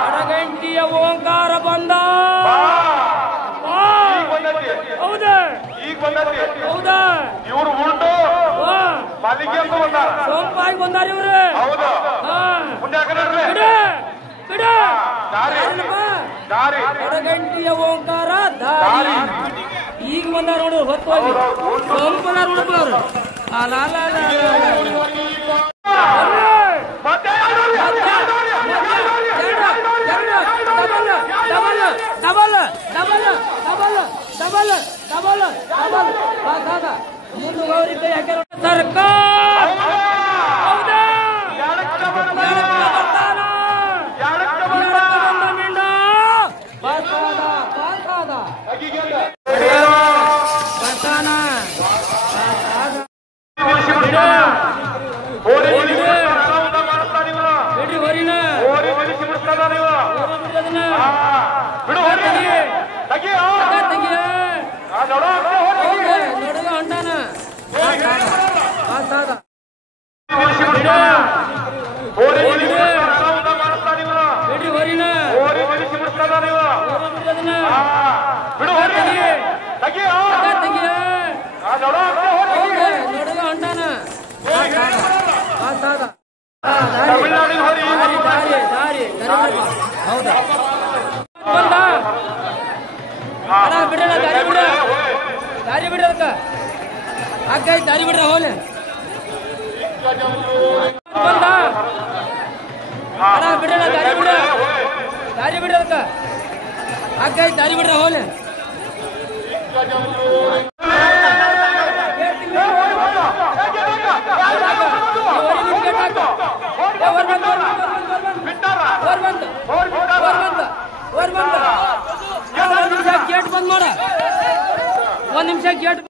ಅಡಗಂಟಿಯ ಓಂಕಾರ ಬಂದ. ಹೌದಾ ಹೌದಾ ಇವರು ಉಂಟು ಮಾಲಿಕೆ ಅಂತ ಬಂದಾರ, ಸೋಂಪಾಗಿ ಬಂದಾರ ಇವ್ರು. ಅಡಗಂಟಿಯ ಓಂಕಾರ ದಾರಿ ಈಗ ಬಂದಾರ ನೋಡು. ಹೊತ್ತೋಗಿ ಸೋಂಪನ ನೋಡಪ್ಪ ಅವ್ರು. ದಾರಿ ಬಿಡ್ರಕ್ಕ ಹಾಕೈತಿ, ದಾರಿ ಬಿಡ್ರ ಹೋಲೆ ಬಿಡ ದಾರಿ ಬಿಡ, ದಾರಿ ಬಿಡ್ರಕ್ಕ ಹಾಕೈತಿ, ದಾರಿ ಬಿಡ್ರ ಹೋಲೆ ಗೇಟ್ ಬಂದ್ ಮಾಡ. ಒಂದ್ ನಿಮಿಷ ಗೇಟ್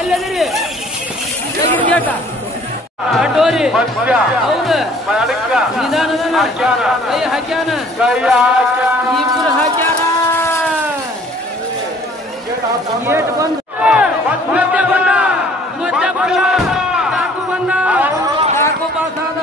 ಎಲ್ಲದಿರಿ ಡೋರಿ ಹೌದು ನಿಧಾನದ ಕೈ ಹಾಕ್ಯಾನ, ಇಬ್ರು ಹಾಕ್ಯಾರ. ಗೇಟ್ ಬಂದ, ಮತ್ತೆ ಬಂದ, ಮತ್ತೆ ಬಂದ, ಸಾಕು ಬಂದ, ಸಾಕು ಪಾಸಾದ.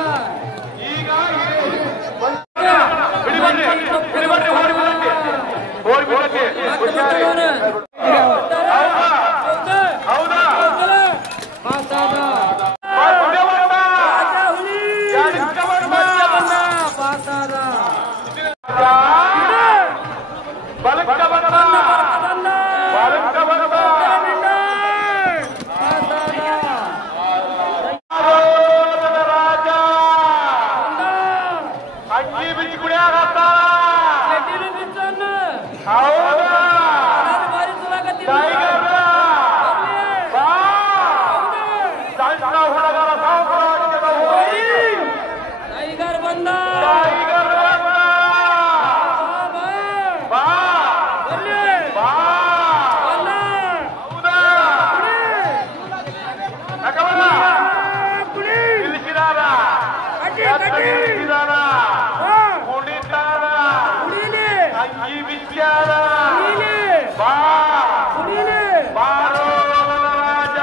ವಿಚಾರ ಬಾ ಬಾರೋ ರಾಜ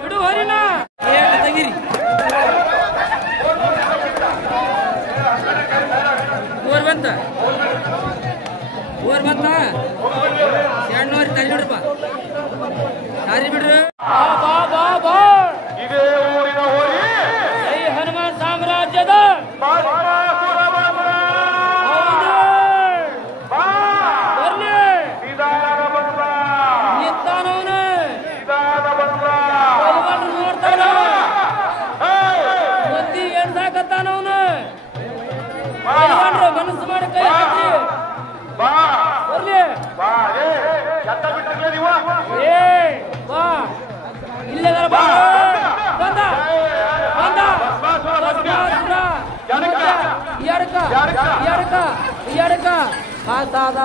ಬಿಡು ಹರಿನ ತೆಗಿರಿ ಊರ್ ಬಂತ 200 ತಲೆ ಬಿಡ್ರಪ್ಪ ದಾರಿ ಬಿಡ್ರಿ ಇದೇ ಊರಿನ ಹೋರಿ ಜೈ ಹನುಮಾನ್ ಸಾಮ್ರಾಜ್ಯದ ಮನಸ್ಸು ಮಾಡಿ ಕೈ ಹಾಕಿ ಬರ್ಲಿ ಇಲ್ಲದಾರ ಬಂದ ಎಡಕ ಪಾಸಾದ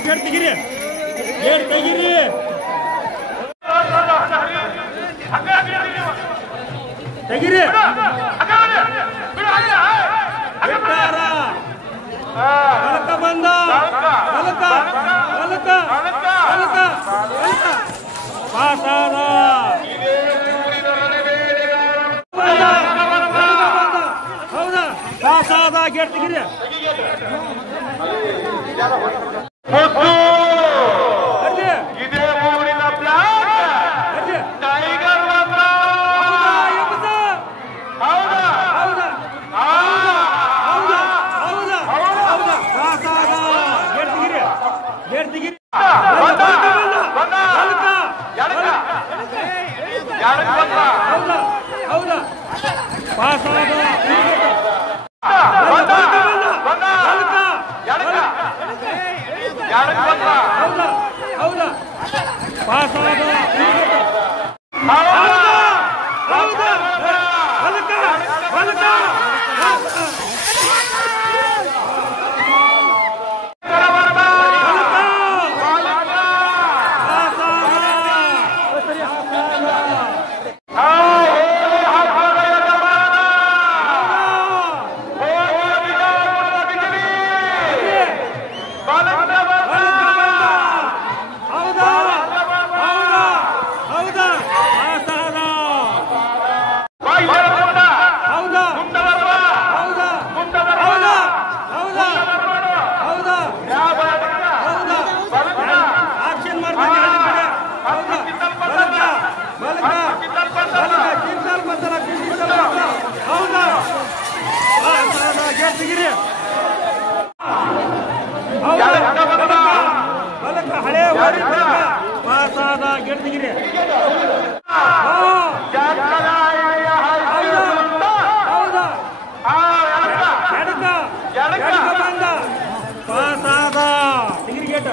ಗೇಟ್ ತೆಗೀರಿ ಗೇಟ್ ತೆಗೀರಿ ತೆಗೀರಿ ಹೊಲಕ ಬಂದ ಹೊಲಕ ಹೊಲಕ ಹೊಲಕ ಹೊಲಕ ಪಾಸಾದ ಹೌದಾ ಪಾಸಾದ ಗೇಟ್ ತೆಗೀರಿ ಇದೇ ಊರಿನ ಬ್ಲಾಕ್ ಟೈಗರ್ ಹಳೆ ಪಾಸಾದ ಗೇಟ್ ತೆಗೀರಿ ಬಂದ ಪಾಸಾದ ತೆಗೀರಿ ಗೇಟ್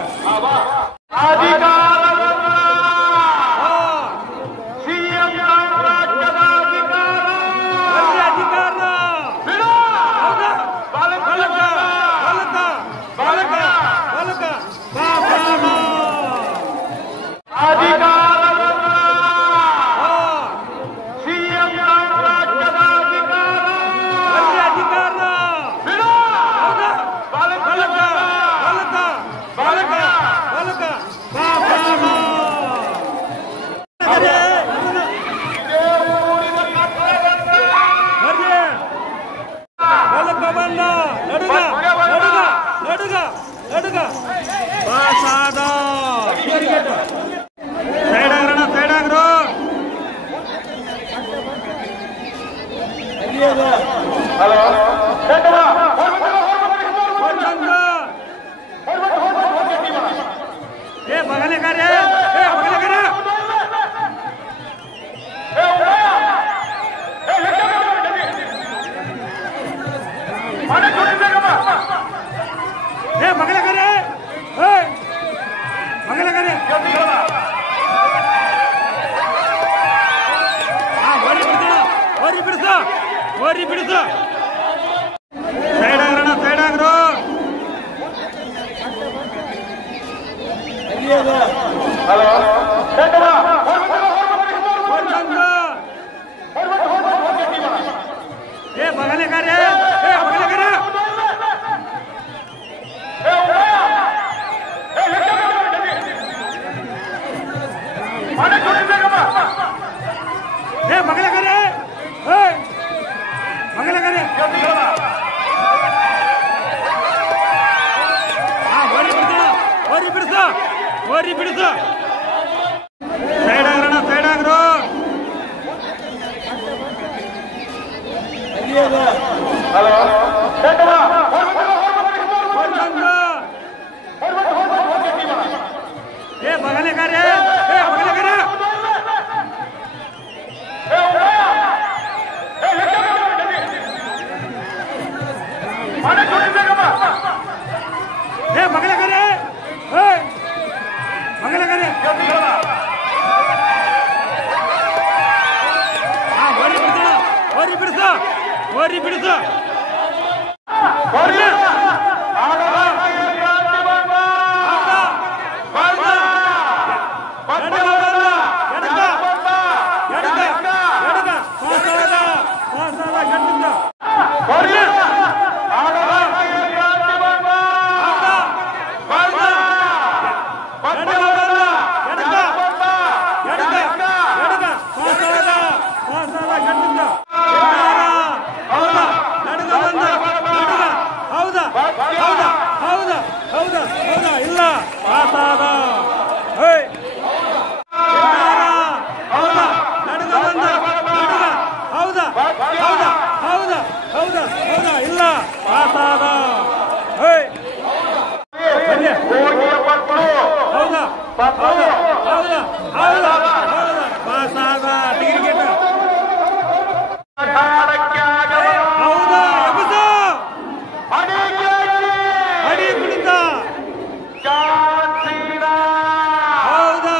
ಹೌದಾ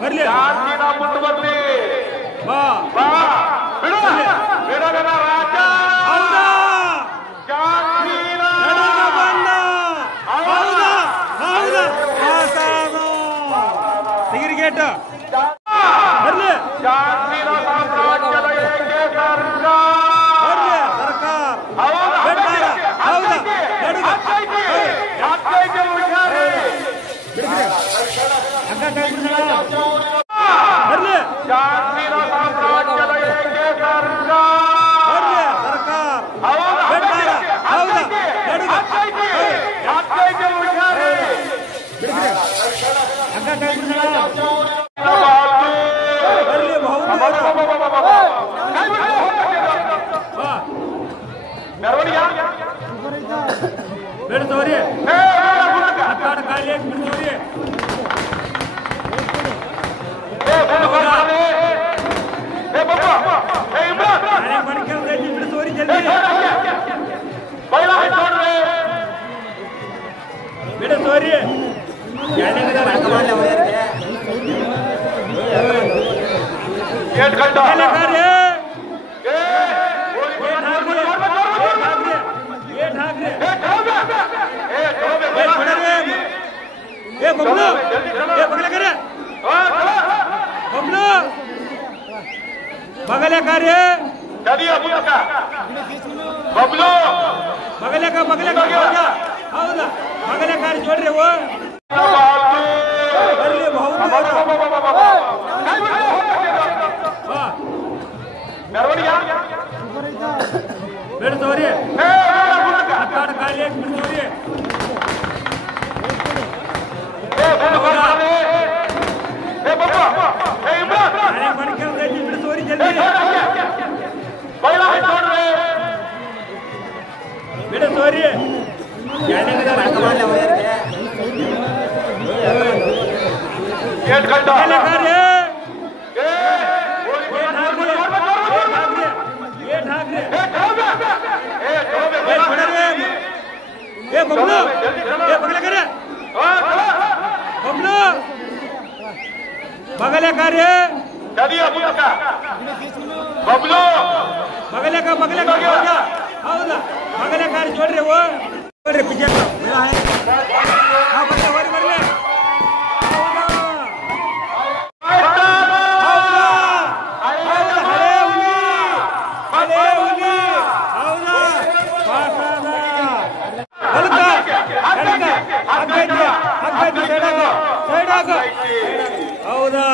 ಬರ್ಲಿ ಮುಟ್ಟು ಬರ್ಲಿ ಬಾ ರಾಜ ಹೌದಾ ಬಂದ ಹೌದಾ ಹೌದಾ ಸಿಗಿರಿಗೇಟ್ ಬರ್ಲಿ ಬಿಡ್ತವ್ರಿ ಕಾಲಿ ಬಿಡ್ತವ್ರಿ ಬಿಡ್ತವ್ರಿ ಜಲ್ದಿ ಬಿಡ್ತವ್ರಿ बगले कार्य बबलू बगले का हौदा बगले कार्य जोड़ रहे वो बिಡ್ತವ್ರಿ ಕಾಲಿ ಬಿಡ್ತವ್ರಿ ಬಿಡ್ತವ್ರಿ ಜಲ್ದಿ ಬಿಡ್ತವ್ರಿ बगले कार्य बबलू बगले का हौदा बगले कार्य जोड़ रहे वो पिक्चर बरले ಹೌದಾ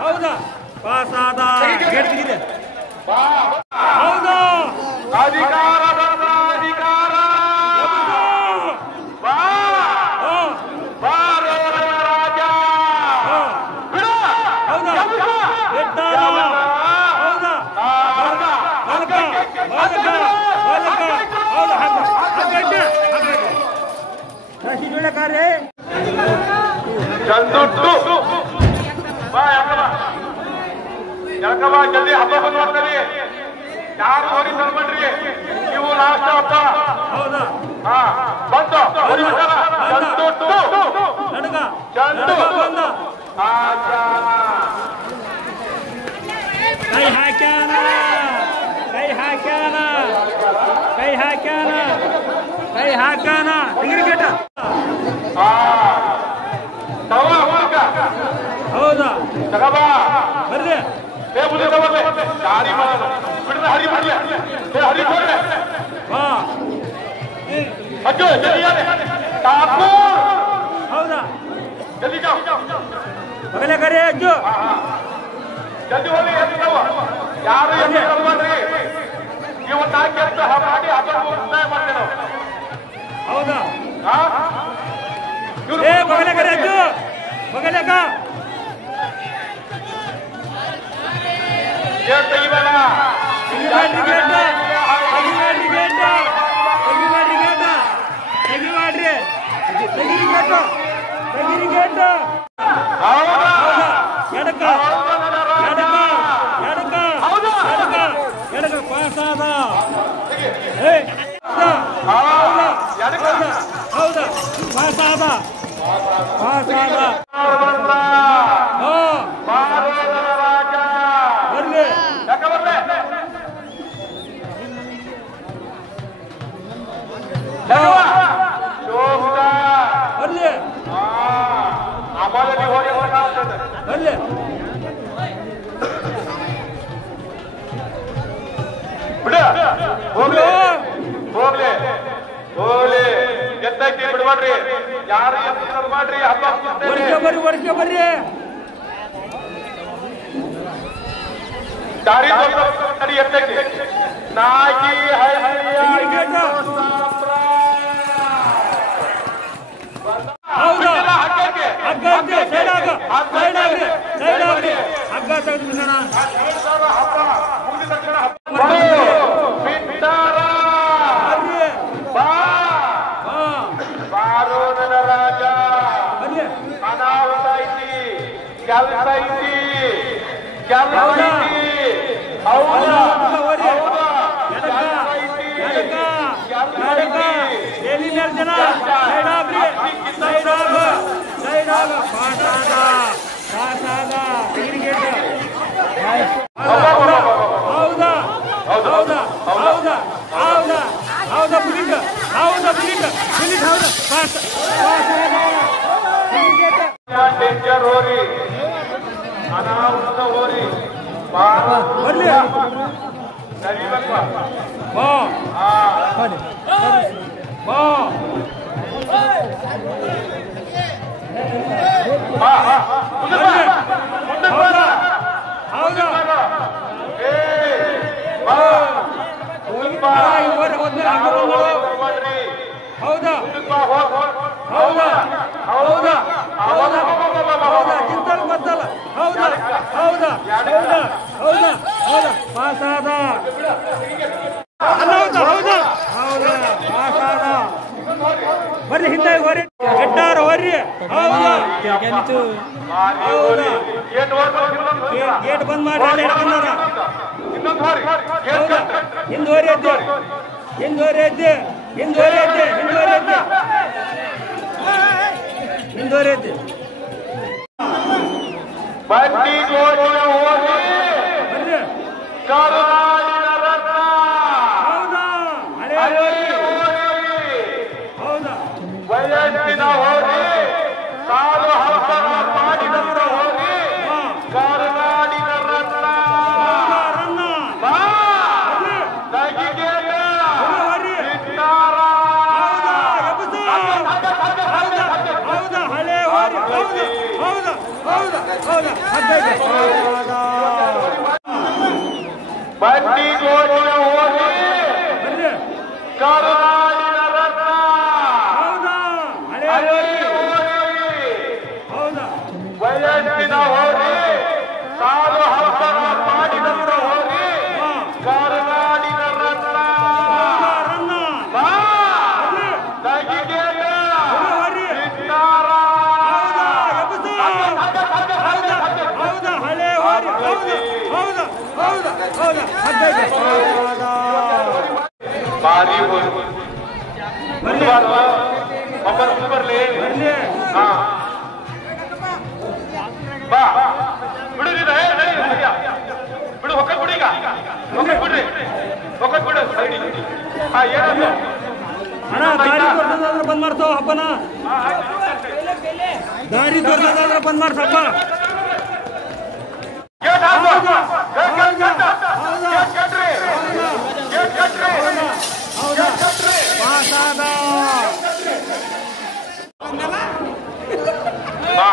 ಹೌದಾ ಪಾಸಾದ ಗೆಡ್ತಿಗಿದೆ ಹೌದಾ ಅಧಿಕಾರ ರಾಜ ಜಳಕವ ಜಲ್ದಿ ಹಬ್ಬ ಬಂದ್ ಮಾಡ್ತೀವಿ ಯಾರು ಹೋಗಿ ತಂದ್ಬಿಡ್ರಿ ನೀವು ಲಾಸ್ಟ್ ಹಬ್ಬ ಹೌದಾ ಬಂತು ಚಂದು ಕೈ ಹಾಕ್ಯಾನ ಕೈ ಹಾಕ್ಯಾನ ಕೈ ಹಾಕ್ಯಾನ ಕೈ ಹಾಕ್ಯಾನ ಕ್ರಿಕೆಟ್ ಹೌದಾ ತಗಬಾ ಬರ್ರಿ ಗಾಡಿ ಬಿಡ್ರೆ ಹರಿ ಬರ್ಲಿ ಹರಿ ಬರ್ಲಿ ಅಜ್ಜು ಹೌದಾ ಜಲ್ದಿ ಬಗಲೆ ಕರೆ ಅಜ್ಜು ಜಲ್ದಿ ಹೋಗಿ ಯಾರು ಮಾಡ್ರಿ ಇವತ್ತು ಕೆಲಸ ಮಾಡಿ ಅದನ್ನು ಉಳಿತಾಯ ಮಾಡ್ತೇವೆ ನಾವು ಹೌದಾ ಏ ಬಗಲೆ ಕರೆ ಅಜ್ಜು ಮಗಲೇಕ ಗೇಟ್ ತೆಗಿಬೇಡ. ತೆಗಿಬೇಡ್ರಿ ಗೇಟ್ ತೆಗಿಬೇಡ್ರಿ ಗೇಟ್ ತೆಗಿಬೇಡ್ರಿ ಗೇಟ್ ತೆಗಿಬೇಡ್ರಿ ತೆಗಿರಿ ಗೇಟ್ ತೆಗಿರಿ ಗೇಟ್ ಹೌದಾ? ಎಡಕ ಎಡಕ ಎಡಕ ಎಡಕ ಎಡಕ ಪಾಸಾದ ಹೌದಾ ಪಾಸಾದ ಪಾಸಾದ ಬರ್ಲಿ ಬರ್ಲಿ ಬರ್ಲಿ ಬಿಡ ಹೋಗ್ಲಿ ಹೋಗ್ಲಿ ಹೋಗ್ಲಿ ಎತ್ತೈತಿ ಬಿಡ್ಬೇಡ್ರಿ ಯಾರು ಎತ್ತ ಮಾಡ್ರಿ ಹಬ್ಬ ವರ್ಷ ಬರ್ರಿ ದಾರಿ ತಡಿ ಎತ್ತೈತಿ ನಾಗಿ ಹೌದಾ ಹಗ್ಗ ಸೈಡ್ ಆಗ ಸೈಡ್ ಆಗ್ರಿ ಸೈಡ್ ಆಗ್ರಿ ಹಗ್ಗ ತೆಗೆದು ಬಾರೋ ನನ್ನ ರಾಜ ಅನಾಹುತ ಐತಿ ಕೆಲಸ ಐತಿ ಕೆಲಸ ಐತಿ ಹೌದಾ ಜನ ಸೈಡ್ ಆಗ್ರಿ ಸೈಡ್ ಆಗ ಸೈಡ್ ಆಗ ಪಾಸಾದ ಪಾಸಾದ ಕ್ರಿಕೆಟ್ ಹೌದಾ ಹೌದಾ ಹೌದಾ ಹೌದಾ ಹೌದಾ ಬುಲಿಟ್ ಹೌದಾ ಬುಲಿಟ್ ಬುಲಿಟ್ ಹೌದಾ ಪಾಸಾದ ಕ್ರಿಕೆಟ್ ಡೇಂಜರ್ ಹೋರಿ ಅನಾಹುತ ಹೋರಿ ಬರ್ಲಿ ಬಾ ಬಾ ಹೌದಾ ಹೌದಾ ಹೌದಾ ಹೌದಾ ಹೌದಾ ಹೌದಾ ಚಿಂತನ ಗೊತ್ತಲ್ಲ ಹೌದಾ ಹೌದಾ ಹೌದಾ ಹೌದಾ ಹೌದಾ ಪಾಸಾದ ಹೌದಾ ಹೌದಾ ಹೌದಾ ಪಾಸಾದ ಬರ್ರಿ ಹಿಂದೆ ಹೋರಿ ಗೆಡ್ಡಾರ ಹೋರಿ ಹೌದಾ ಹೌದಾ ಗೇಟ್ ಬಂದ್ ಮಾಡಿ ಹೌದಾ ಹಿಂದೋರಿ ಐತಿ ಹಿಂದೋರಿ ಐತಿ ಹಿಂದೋರಿ ಐತಿ ಹಿಂದೋರಿ ಐತಿ ಹಿಂದೋರಿ ಐತಿ ಬಂಡಿ ಗೋಡಿನ ಹೋರಿ ಬರ್ರಿ ಕರುನಾಡಿನ ರತ್ನ ಹೌದಾ ಹಳೆ ಹೌದಾ ವಯಸ್ಸಿನ ಹೋರಿ ಸಾಲು ಹಬ್ಬ ಮಾಡಿದಂತ ಹೋರಿ ಕರುನಾಡಿನ ರತ್ನ ರನ್ನ ಬಾ ಬರ್ರಿ ತಗಿಗೇಗ ಹೋರಿ ಸಿತ್ತಾರ ಹೌದಾ ಎಬ್ಬಸ ಹೌದಾ ಹೌದಾ ಹಳೆ ಹೋರಿ ಹೌದಾ ಹೌದಾ ಹೌದಾ ಹೌದಾ ಬಂಡಿ ಗೋಡಿನ ಹೋರಿ ಬರ್ರಿ ಕರುನಾಡಿನ ರತ್ನ ಹೌದಾ ಹಳೆ ಹೋರಿ ಹೌದಾ ವಯಸ್ಸಿನ ಹೋರಿ ಸಾಲು ಹಬ್ಬ ಮಾಡಿದಂತ ಹೋರಿ ಕರುನಾಡಿನ ರತ್ನ ರನ್ನ ಬಾ ಬರ್ರಿ ತಗಿಗೇಗ ಹೋರಿ ಸಿತ್ತಾರ ಹೌದಾ ಎಬ್ಬಸ ಹೌದಾ ಹೌದಾ ಹಳೆ ಹೋರಿ ಹೌದಾ ಹೌದಾ ಹೌದಾ ಹೌದಾ ಭಾರಿ ಹೋರಿ ಬರ್ಲಿ ಒಬ್ಬರು ಬರ್ಲಿ ಬರ್ಲಿ ಹಾ ಬಾ ಬಿಡು ಬಿಡು ಹೊಕ್ಕದ್ ಬಿಡಿ ಈಗ ಹೊಕ್ಕದ್ ಬಿಡ್ರಿ ಹೊಕ್ಕದ್ ಬಿಡು ಹಾ ಏನದು ಅಣ್ಣ ದಾರಿ ತೋರ್ಸೋದಾದ್ರೆ ಬಂದ್ ಮಾಡ್ತಾವ ಹಬ್ಬನ ದಾರಿ ತೋರ್ಸೋದಾದ್ರೆ ಬಂದ್ ಮಾಡ್ಸ ಹಬ್ಬ ಗೇಟ್ ಹಾಕು ಹೌದಾ ಗೇಟ್ ಕಟ್ರಿ ಗೇಟ್ ಕಟ್ರಿ ಹೌದಾ ಪಾಸಾದ ಬಾ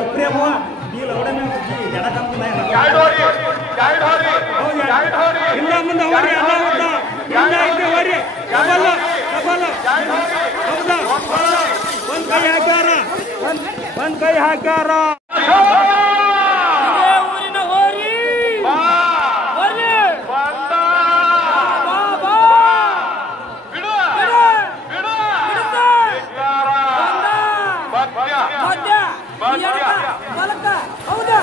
ಎಪ್ರೇಮ ಡೀಲ್ ಅವಡನೆ ಜಡ ಕಂಪನಿ ಗೈಡ್ ಹೋರಿ ಗೈಡ್ ಹೋರಿ ಗೈಡ್ ಹೋರಿ ಹಿಂದ ಮುಂದೆ ಹೋರಿ ಅಲ್ಲ ಹೋದ ಹಿಂದ ಹಿಂದೆ ಹೋರಿ ಡಬಲ್ ಡಬಲ್ ಹೌದಾ ಒಂದ್ ಕೈ ಹಾಕ್ಯಾರ ಬಂದ್ ಕೈ ಹಾಕ್ಯಾರ. ಇದೇ ಊರಿನ ಹೋರಿ ಬರ್ಲಿ ಹೌದಾ